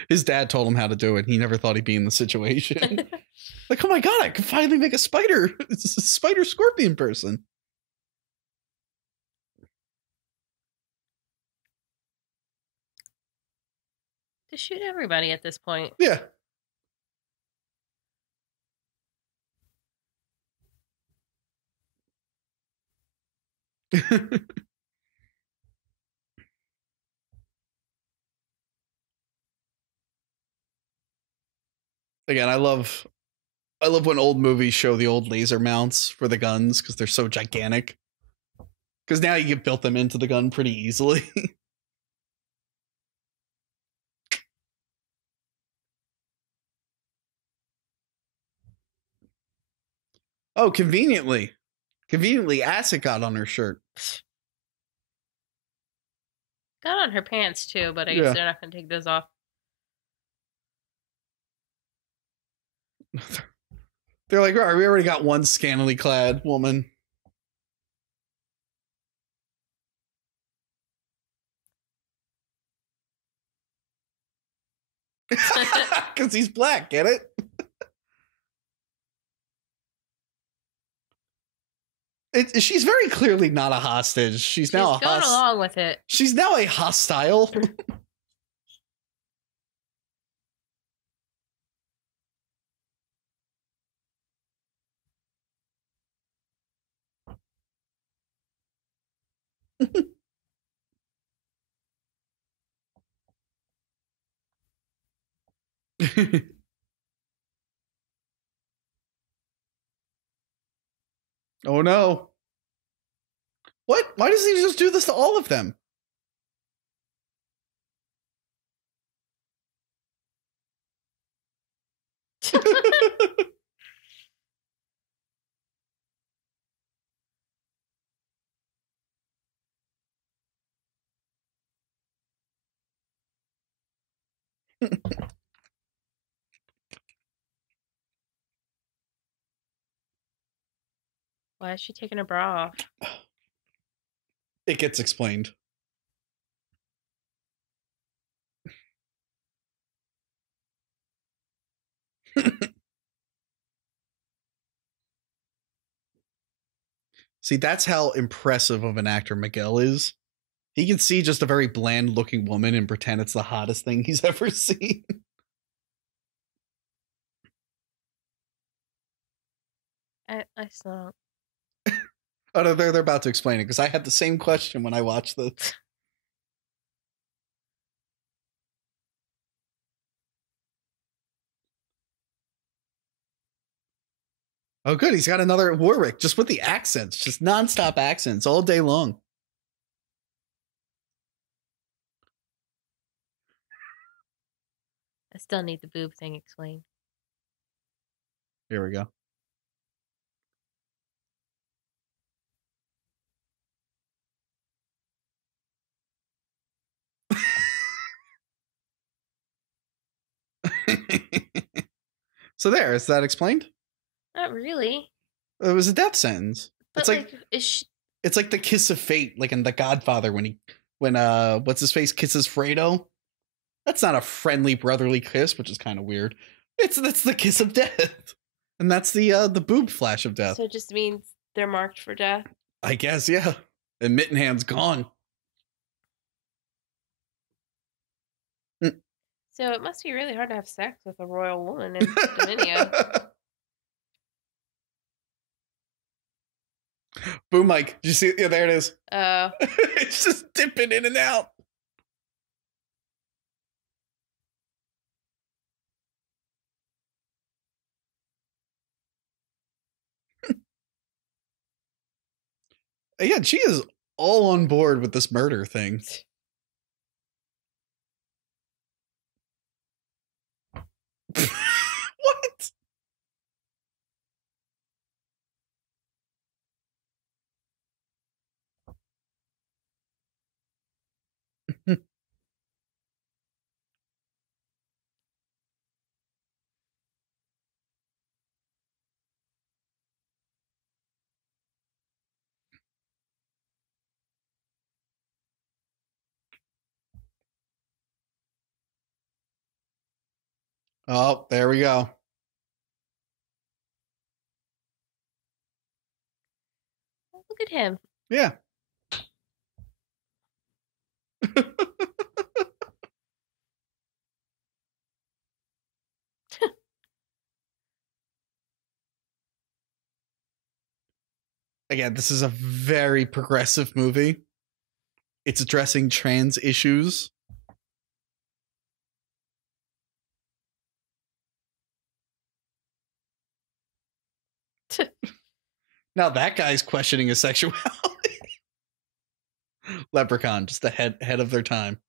His dad told him how to do it. He never thought he'd be in the situation. Like, oh my god, I can finally make a spider scorpion person. To shoot everybody at this point. Yeah. Again, I love when old movies show the old laser mounts for the guns because they're so gigantic. Because now you can build them into the gun pretty easily. Oh, conveniently, acid got on her shirt. Got on her pants too, but I guess they're not gonna take those off. They're like, all right, we already got one scantily clad woman. Because he's black, get it? She's very clearly not a hostage. She's now going along with it. She's now a hostile. Oh no. What? Why does he just do this to all of them? Why is she taking her bra off? It gets explained. See, that's how impressive of an actor Miguel is. He can see just a very bland looking woman and pretend it's the hottest thing he's ever seen. I still Oh no, they're about to explain it because I had the same question when I watched this. Oh, good. He's got another Warwick just with the accents, just nonstop accents all day long. I still need the boob thing explained. Here we go. So there, is that explained? Not really. It was a death sentence. But It's like is she... it's like the kiss of fate, like in The Godfather when what's his face kisses Fredo. That's not a friendly brotherly kiss, which is kind of weird. That's the kiss of death, and that's the boob flash of death. So it just means they're marked for death. I guess, yeah. And Mittenhand's gone. So it must be really hard to have sex with a royal woman in Dominion. Boom, Mike. Did you see it? Yeah, there it is. Oh. It's just dipping in and out. Yeah, she is all on board with this murder thing. What? Oh, there we go. Look at him. Yeah. Again, this is a very progressive movie. It's addressing trans issues. Now that guy's questioning his sexuality. Leprechaun, just ahead of their time.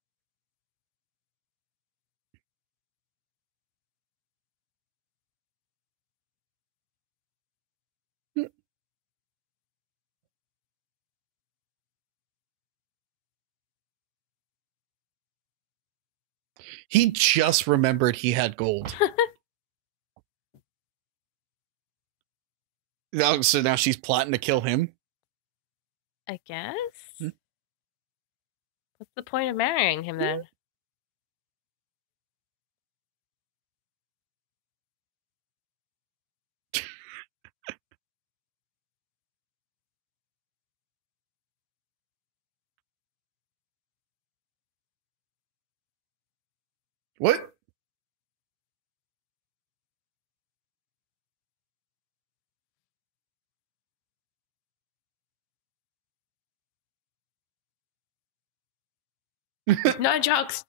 He just remembered he had gold. So now she's plotting to kill him. I guess. What's the point of marrying him then? What? Nunchucks.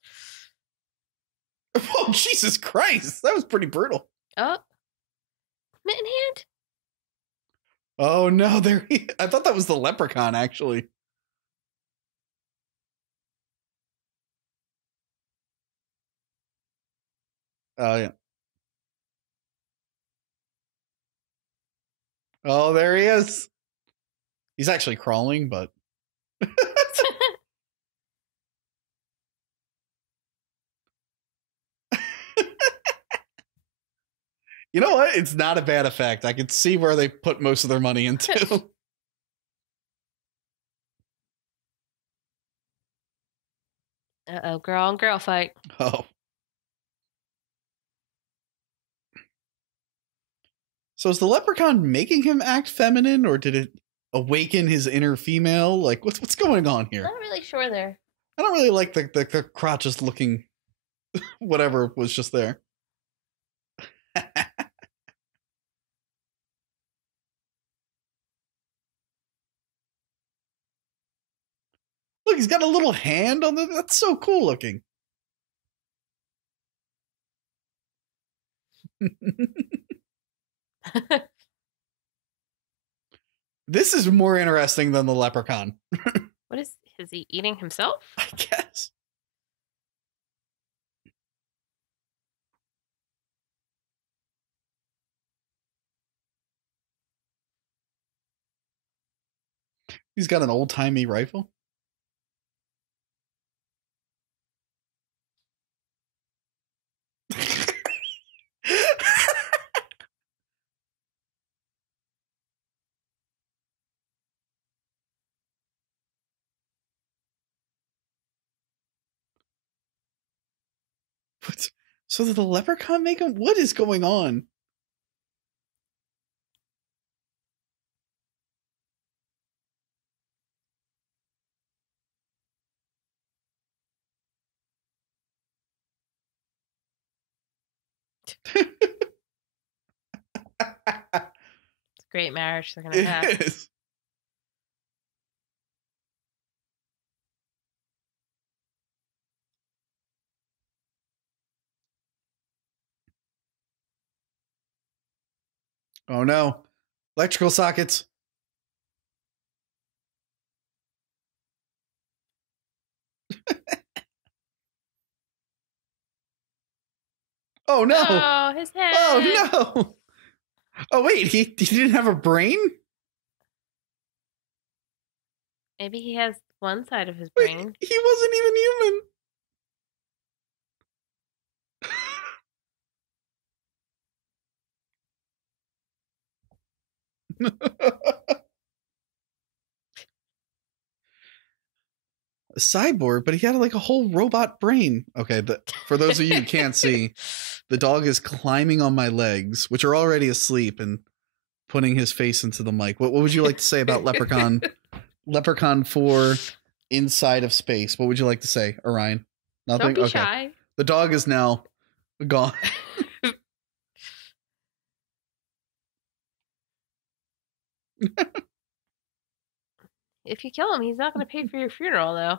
Oh, Jesus Christ. That was pretty brutal. Oh. Mitten hand? Oh, no. I thought that was the Leprechaun, actually. Oh, yeah. Oh, there he is. He's actually crawling, but... You know what? It's not a bad effect. I can see where they put most of their money into. Uh-oh, girl on girl fight. Oh. So is the Leprechaun making him act feminine, or did it awaken his inner female? Like, what's going on here? Not really sure there. I don't really like the crotches looking whatever was just there. Look, he's got a little hand on the... That's so cool looking. This is more interesting than the Leprechaun. What is he eating himself? I guess. He's got an old-timey rifle. So did the Leprechaun make him? What is going on? It's a great marriage they're gonna have. It is. Oh no. Electrical sockets. Oh no. Oh, his head. Oh no. Oh wait, he didn't have a brain? Maybe he has one side of his Wait, brain. he wasn't even human. A cyborg, but he had like a whole robot brain. Okay, for those of you who can't see, the dog is climbing on my legs, which are already asleep, and putting his face into the mic. What would you like to say about Leprechaun? Leprechaun 4 Inside of Space. What would you like to say, Orion? Nothing? Don't be shy. The dog is now gone. If you kill him, he's not going to pay for your funeral, though.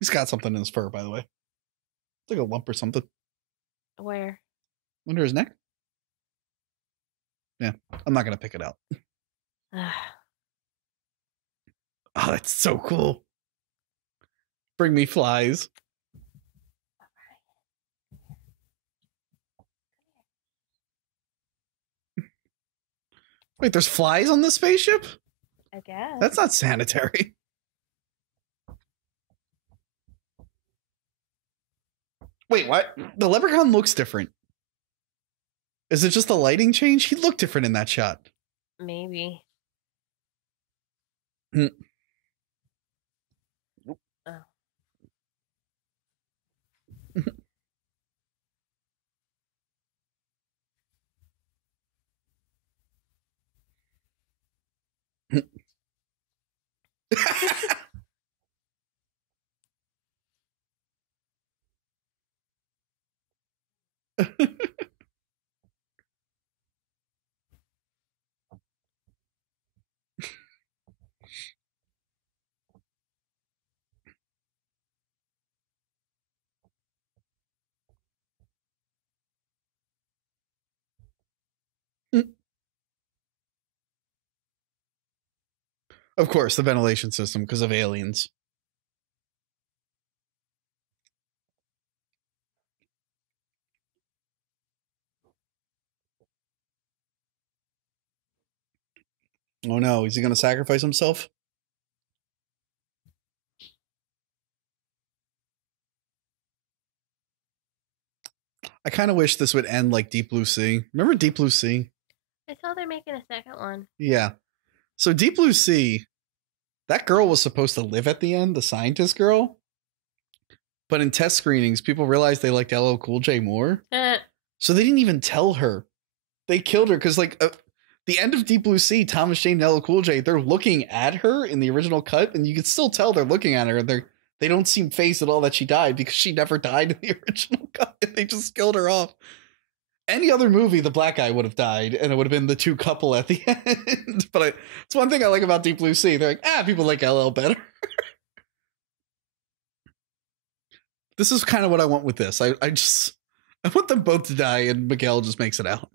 He's got something in his fur, by the way. It's like a lump or something. Where? Under his neck? Yeah, I'm not going to pick it out. Oh, that's so cool. Bring me flies. Wait, there's flies on the spaceship? I guess. That's not sanitary. Wait, what? The Leprechaun looks different. Is it just the lighting change? He looked different in that shot. Maybe. Hmm. Oh. Of course, the ventilation system because of aliens. Oh no, is he going to sacrifice himself? I kind of wish this would end like Deep Blue Sea. Remember Deep Blue Sea? I saw they're making a second one. Yeah. So Deep Blue Sea, that girl was supposed to live at the end, the scientist girl. But in test screenings, people realized they liked LL Cool J more. So they didn't even tell her. They killed her because, like, the end of Deep Blue Sea, Thomas Jane and LL Cool J, they're looking at her in the original cut, and you can still tell they're looking at her. They don't seem phased at all that she died because she never died in the original cut. They just killed her off. Any other movie, the black guy would have died, and it would have been the two couple at the end. But it's one thing I like about Deep Blue Sea. They're like, people like LL better. This is kind of what I want with this. I want them both to die, and Miguel just makes it out.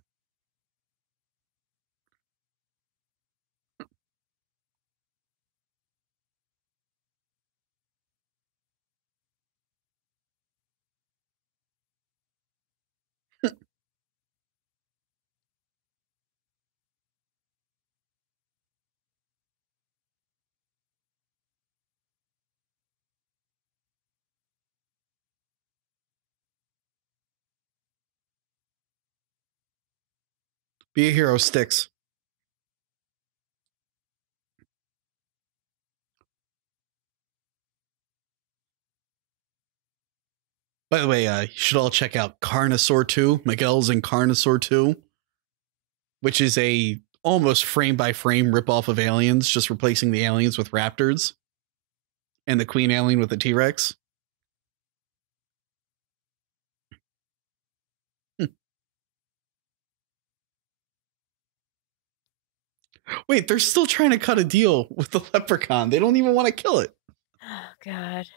Be a hero, Sticks. By the way, you should all check out Carnosaur 2. Miguel's in Carnosaur 2, which is a almost frame by frame ripoff of Aliens, just replacing the aliens with raptors and the queen alien with the T-Rex. Wait, they're still trying to cut a deal with the Leprechaun. They don't even want to kill it. Oh, God.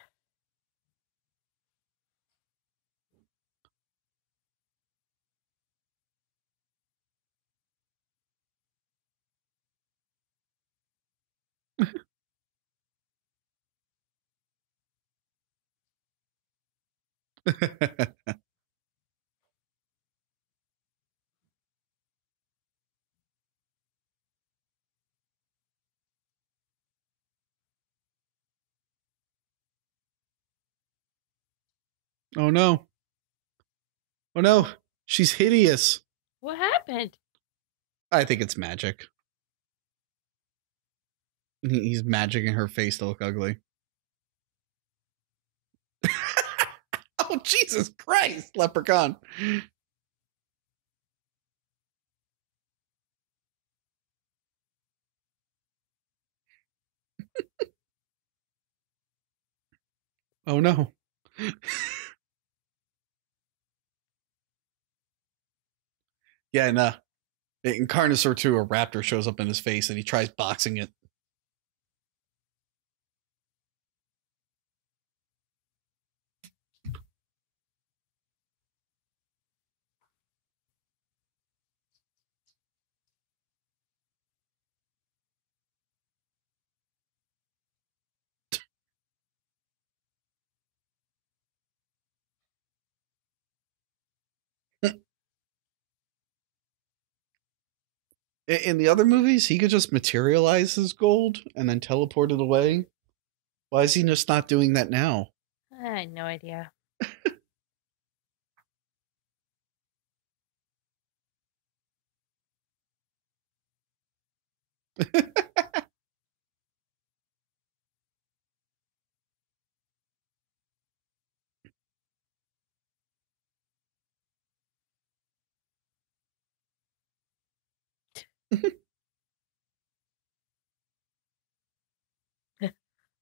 Oh no. Oh no. She's hideous. What happened? I think it's magic. He's magicking her face to look ugly. Oh, Jesus Christ, Leprechaun. Oh no. Yeah, and in Carnosaur 2, a raptor shows up in his face and he tries boxing it. In the other movies, he could just materialize his gold and then teleport it away. Why is he just not doing that now? I had no idea.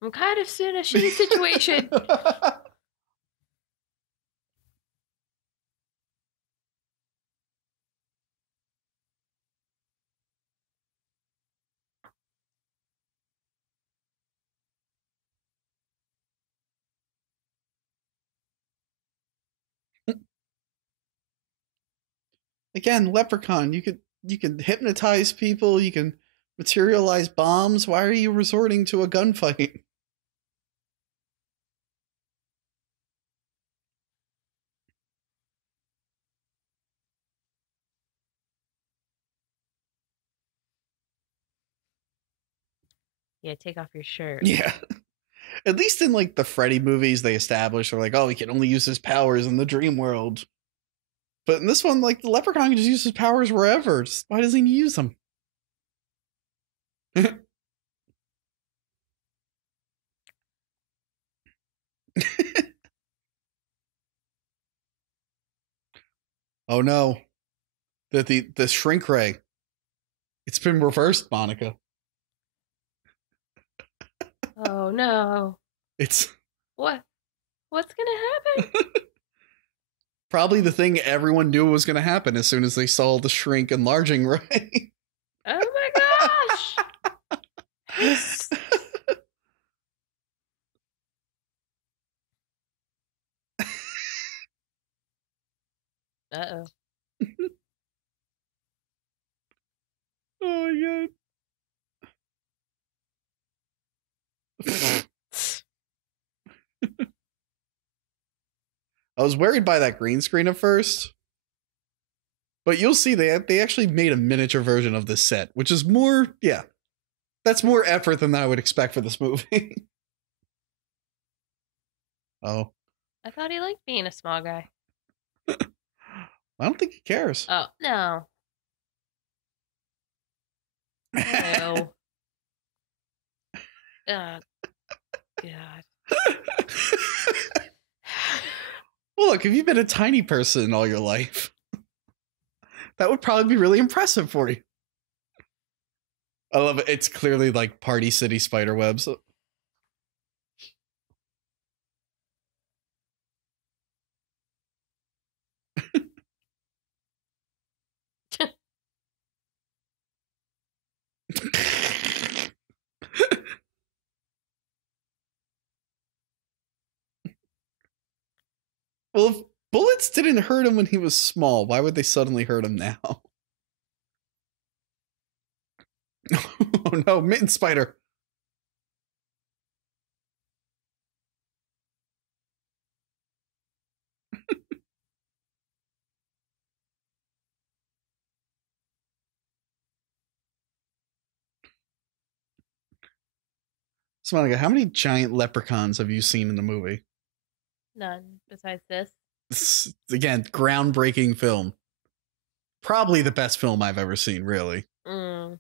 I'm kind of in a shitty situation. Again, Leprechaun, you can hypnotize people, you can Materialized bombs? Why are you resorting to a gunfight? Yeah, take off your shirt. Yeah. At least in like the Freddy movies, they establish they're like, oh, he can only use his powers in the dream world. But in this one, like the Leprechaun can just use his powers wherever. Just, why doesn't he use them? Oh no. The shrink ray. It's been reversed, Monica. Oh no. It's What? What's gonna happen? probably the thing everyone knew was going to happen as soon as they saw the shrink enlarging ray. Oh my gosh! Uh-oh. Oh my god. I was worried by that green screen at first. But you'll see they actually made a miniature version of this set, which is more, yeah. That's more effort than I would expect for this movie. Oh. I thought he liked being a small guy. I don't think he cares. Oh, no. No. Oh, God. Well, look, if you've been a tiny person all your life, that would probably be really impressive for you. I love it. It's clearly like Party City spiderwebs. Well, if bullets didn't hurt him when he was small, why would they suddenly hurt him now? Oh no, mitten spider. So, Monica, how many giant leprechauns have you seen in the movie? None besides this. Again, groundbreaking film. Probably the best film I've ever seen, really. Mm.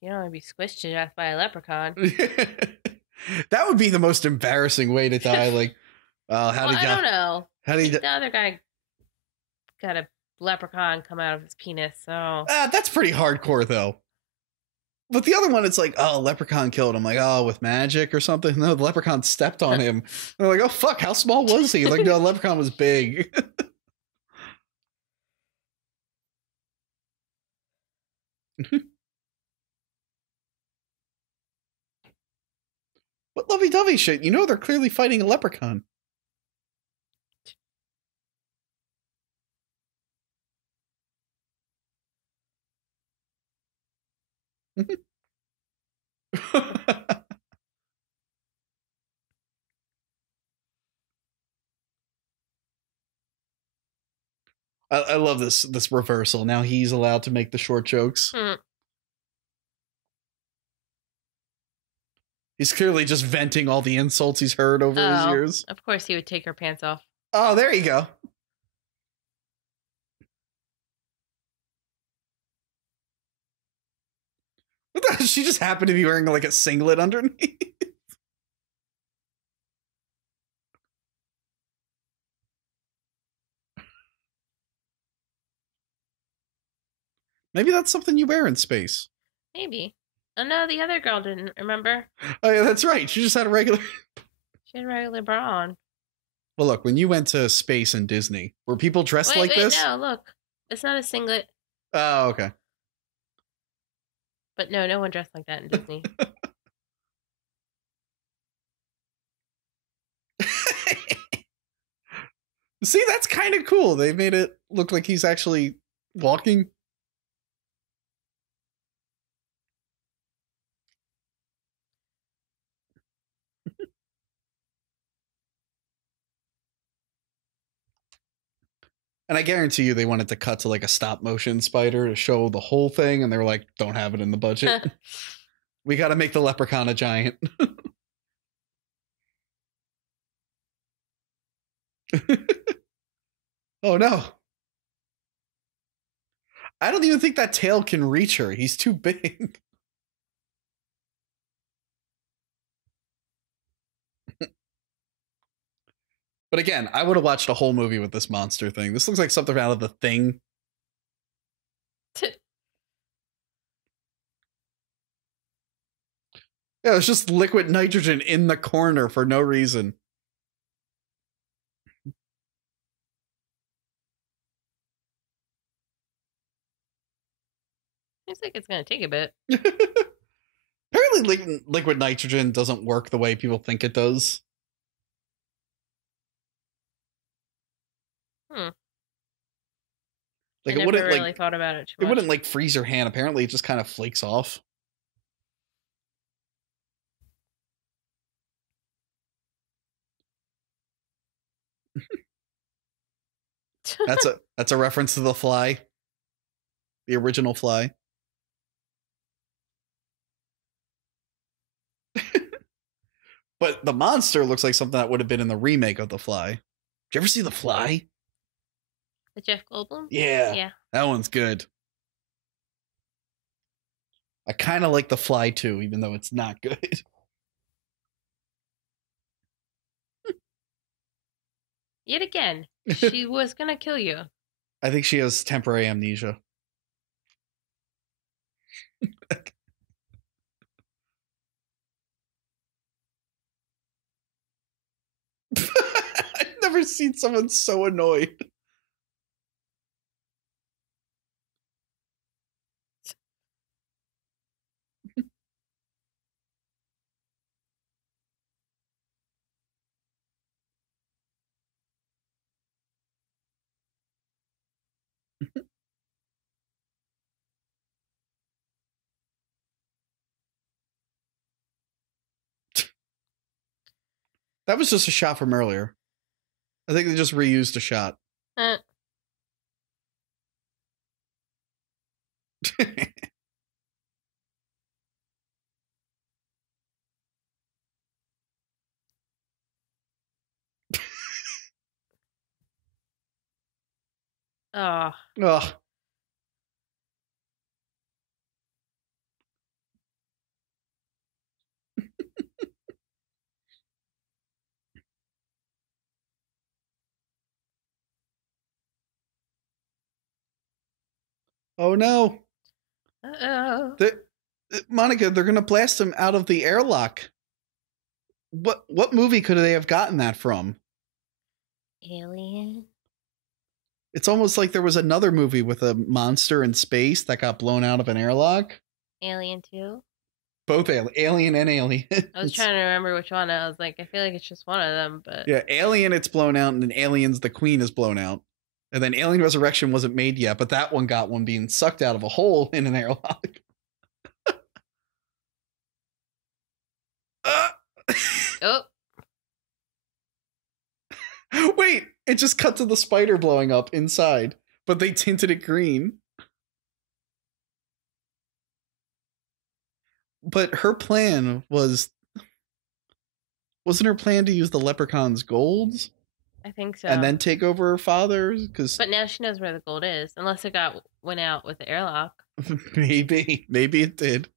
You don't want to be squished to death by a leprechaun. That would be the most embarrassing way to die. Like, I don't know. How did the other guy got a leprechaun come out of his penis, so that's pretty hardcore, though. But the other one, it's like, oh, leprechaun killed him. Like, oh, with magic or something. No, the leprechaun stepped on him. They're like, oh, fuck, how small was he? Like, no, the leprechaun was big. What lovey-dovey shit? You know they're clearly fighting a leprechaun. I love this reversal. Now he's allowed to make the short jokes. He's clearly just venting all the insults he's heard over his years. Of course he would take her pants off. Oh, there you go. She just happened to be wearing like a singlet underneath. Maybe that's something you wear in space. Maybe. Oh no, the other girl didn't, remember? Oh yeah, that's right. She just had a regular... She had a regular bra on. Well, look, when you went to space in Disney, were people dressed like this? No, look. It's not a singlet. Oh, okay. But no one dressed like that in Disney. See, that's kind of cool. They made it look like he's actually walking. And I guarantee you they wanted to cut to like a stop motion spider to show the whole thing. And they were like, don't have it in the budget. We got to make the leprechaun a giant. Oh no. I don't even think that tail can reach her. He's too big. But again, I would have watched a whole movie with this monster thing. This looks like something out of The Thing. Yeah, it's just liquid nitrogen in the corner for no reason. Seems like it's gonna take a bit. Apparently, liquid nitrogen doesn't work the way people think it does. Like I it wouldn't really like thought about it too it much. wouldn't like freeze your hand. Apparently, it just kind of flakes off. That's a reference to The Fly, the original Fly. But the monster looks like something that would have been in the remake of The Fly. Did you ever see The Fly? The Jeff Goldblum? Yeah. Yeah. That one's good. I kind of like The Fly too, even though it's not good. Yet again, she was gonna kill you. I think she has temporary amnesia. I've never seen someone so annoyed. That was just a shot from earlier. I think they just reused a shot. Oh. Ugh. Oh no. Uh-oh. Monica, they're gonna blast him out of the airlock. What movie could they have gotten that from? Alien. It's almost like there was another movie with a monster in space that got blown out of an airlock. Alien 2? Both Alien and Alien. I was trying to remember which one. I was like, I feel like it's just one of them, but yeah, Alien it's blown out, and then Aliens the Queen is blown out. And then Alien Resurrection wasn't made yet, but that one got one being sucked out of a hole in an airlock. Oh. Wait, it just cut to the spider blowing up inside, but they tinted it green. But her plan wasn't her plan to use the leprechaun's golds? I think so. And then take over her father's? But now she knows where the gold is, unless it went out with the airlock. Maybe it did.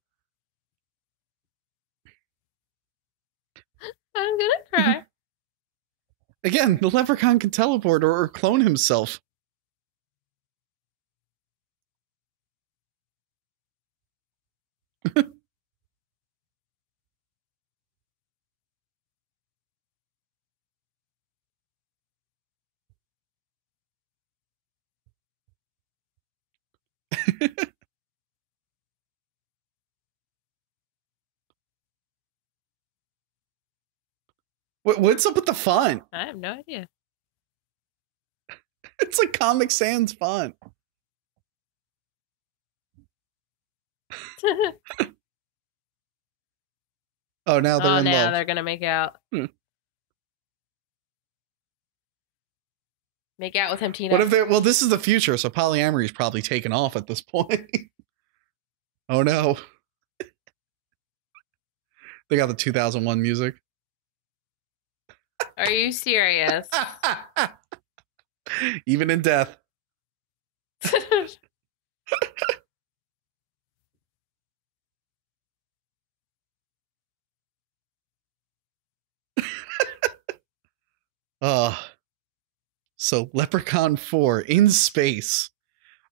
I'm gonna cry. Again, the leprechaun can teleport or clone himself. What's up with the font? I have no idea. It's like Comic Sans font. Oh, now they're in love. They're gonna make out. Make out with him, Tina. What if they? Well, this is the future, so polyamory is probably taken off at this point. Oh no. They got the 2001 music. Are you serious? Even in death. So Leprechaun 4 in space.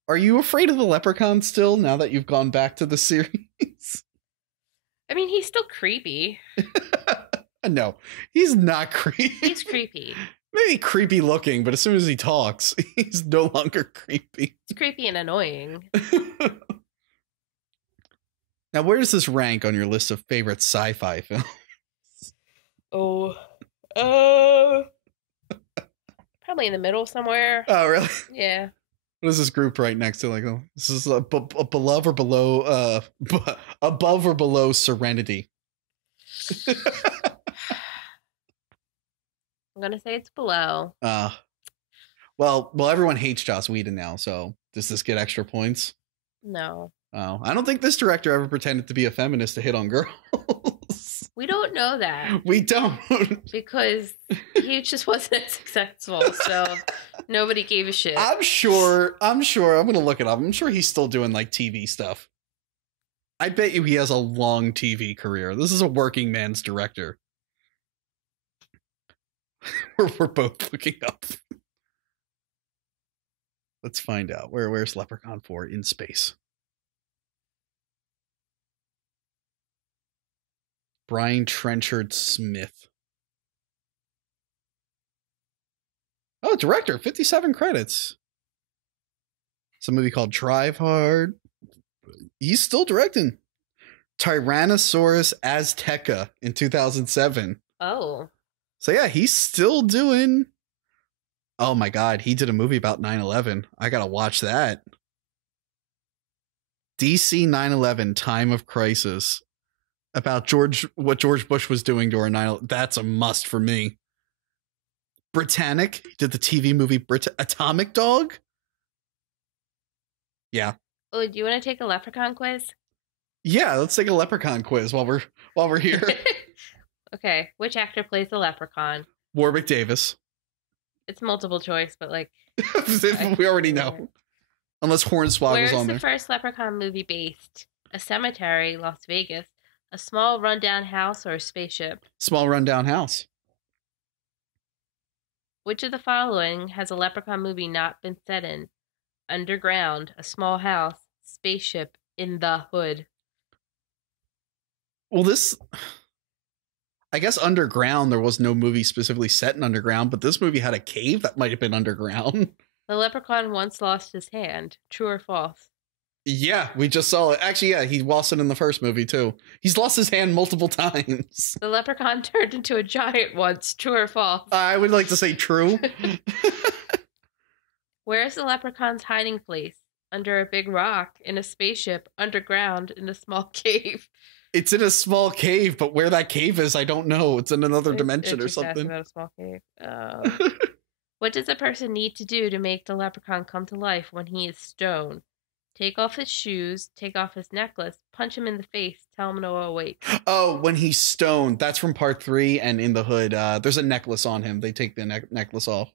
Are you afraid of the Leprechaun still now that you've gone back to the series? I mean, he's still creepy. No, he's not creepy. He's creepy. Maybe creepy looking, but as soon as he talks, he's no longer creepy. It's creepy and annoying. Now, where does this rank on your list of favorite sci-fi films? Probably in the middle somewhere. Oh, really? Yeah. What is this group right next to? Like, oh, this is a beloved or below, above or below Serenity. I'm gonna say it's below. Well, everyone hates Joss Whedon now, so does this get extra points? No. Oh, I don't think this director ever pretended to be a feminist to hit on girls. We don't know that. We don't. Because he just wasn't successful, so nobody gave a shit. I'm sure. I'm going to look it up. I'm sure he's still doing like TV stuff. I bet you he has a long TV career. This is a working man's director. We're both looking up. Let's find out. Where's Leprechaun 4 in space? Brian Trenchard Smith. Oh, director, 57 credits. It's a movie called Drive Hard. He's still directing. Tyrannosaurus Azteca in 2007. Oh. So yeah, he's still doing. Oh my God, he did a movie about 9/11. I gotta watch that. DC 9/11 Time of Crisis. About what George Bush was doing during 9/11. That's a must for me. Britannic did the TV movie Atomic Dog. Yeah. Oh, do you want to take a Leprechaun quiz? Yeah, let's take a Leprechaun quiz while we're here. Okay, which actor plays the Leprechaun? Warwick Davis. It's multiple choice, but like we already know. Unless Hornswoggle's on there. Where's the first Leprechaun movie based? A cemetery, Las Vegas, a small rundown house, or a spaceship? Small rundown house. Which of the following has a Leprechaun movie not been set in? Underground, a small house, spaceship, in the hood. Well, I guess Underground, there was no movie specifically set in Underground, but this movie had a cave that might have been underground. The Leprechaun once lost his hand. True or false? Yeah, we just saw it. Actually, yeah, he lost it in the first movie, too. He's lost his hand multiple times. The Leprechaun turned into a giant once. True or false? I would like to say true. Where is the Leprechaun's hiding place? Under a big rock, in a spaceship, underground, in a small cave. It's in a small cave, but where that cave is, I don't know. It's in another dimension or something. About a small cave. What does a person need to do to make the Leprechaun come to life when he is stoned? Take off his shoes, take off his necklace, punch him in the face, tell him to awake. Oh, when he's stoned. That's from part 3, and in the hood, there's a necklace on him. They take the necklace off.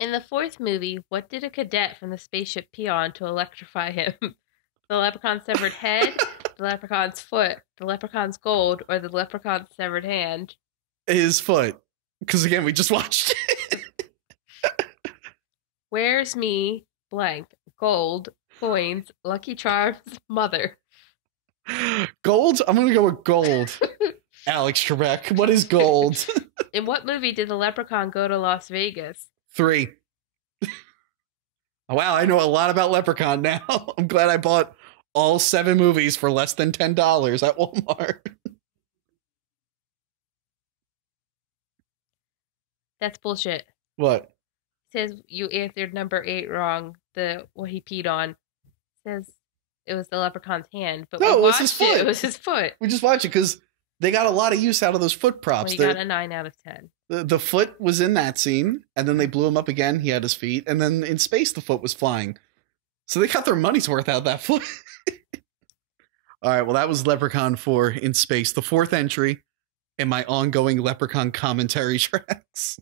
In the 4th movie, what did a cadet from the spaceship pee on to electrify him? The Leprechaun's severed head, the Leprechaun's foot, the Leprechaun's gold, or the Leprechaun's severed hand? His foot. Because again, we just watched it. Where's me, blank, gold, coins, Lucky Charms, mother? Gold? I'm going to go with gold. Alex Trebek. What is gold? In what movie did the Leprechaun go to Las Vegas? 3. Wow, I know a lot about Leprechaun now. I'm glad I bought all 7 movies for less than $10 at Walmart. That's bullshit. What? says you answered number 8 wrong. What he peed on says it was the leprechaun's hand, but No, we it was his watched it. foot. It was his foot. We just watched it because they got a lot of use out of those foot props. Well, he got a 9 out of 10. The foot was in that scene, and then they blew him up again. He had his feet, and then in space, the foot was flying. So they got their money's worth out of that foot. All right, well, that was Leprechaun 4 in space, the 4th entry in my ongoing Leprechaun commentary tracks.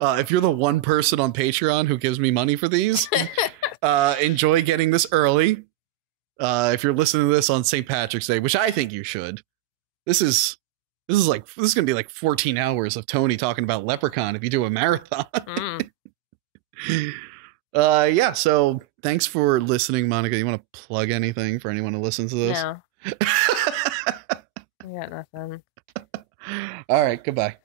If you're the one person on Patreon who gives me money for these, enjoy getting this early. If you're listening to this on St. Patrick's Day, which I think you should, this is gonna be like 14 hours of Tony talking about Leprechaun if you do a marathon. Yeah, so thanks for listening, Monica. You want to plug anything for anyone who listens to this? No. I got nothing. All right, goodbye.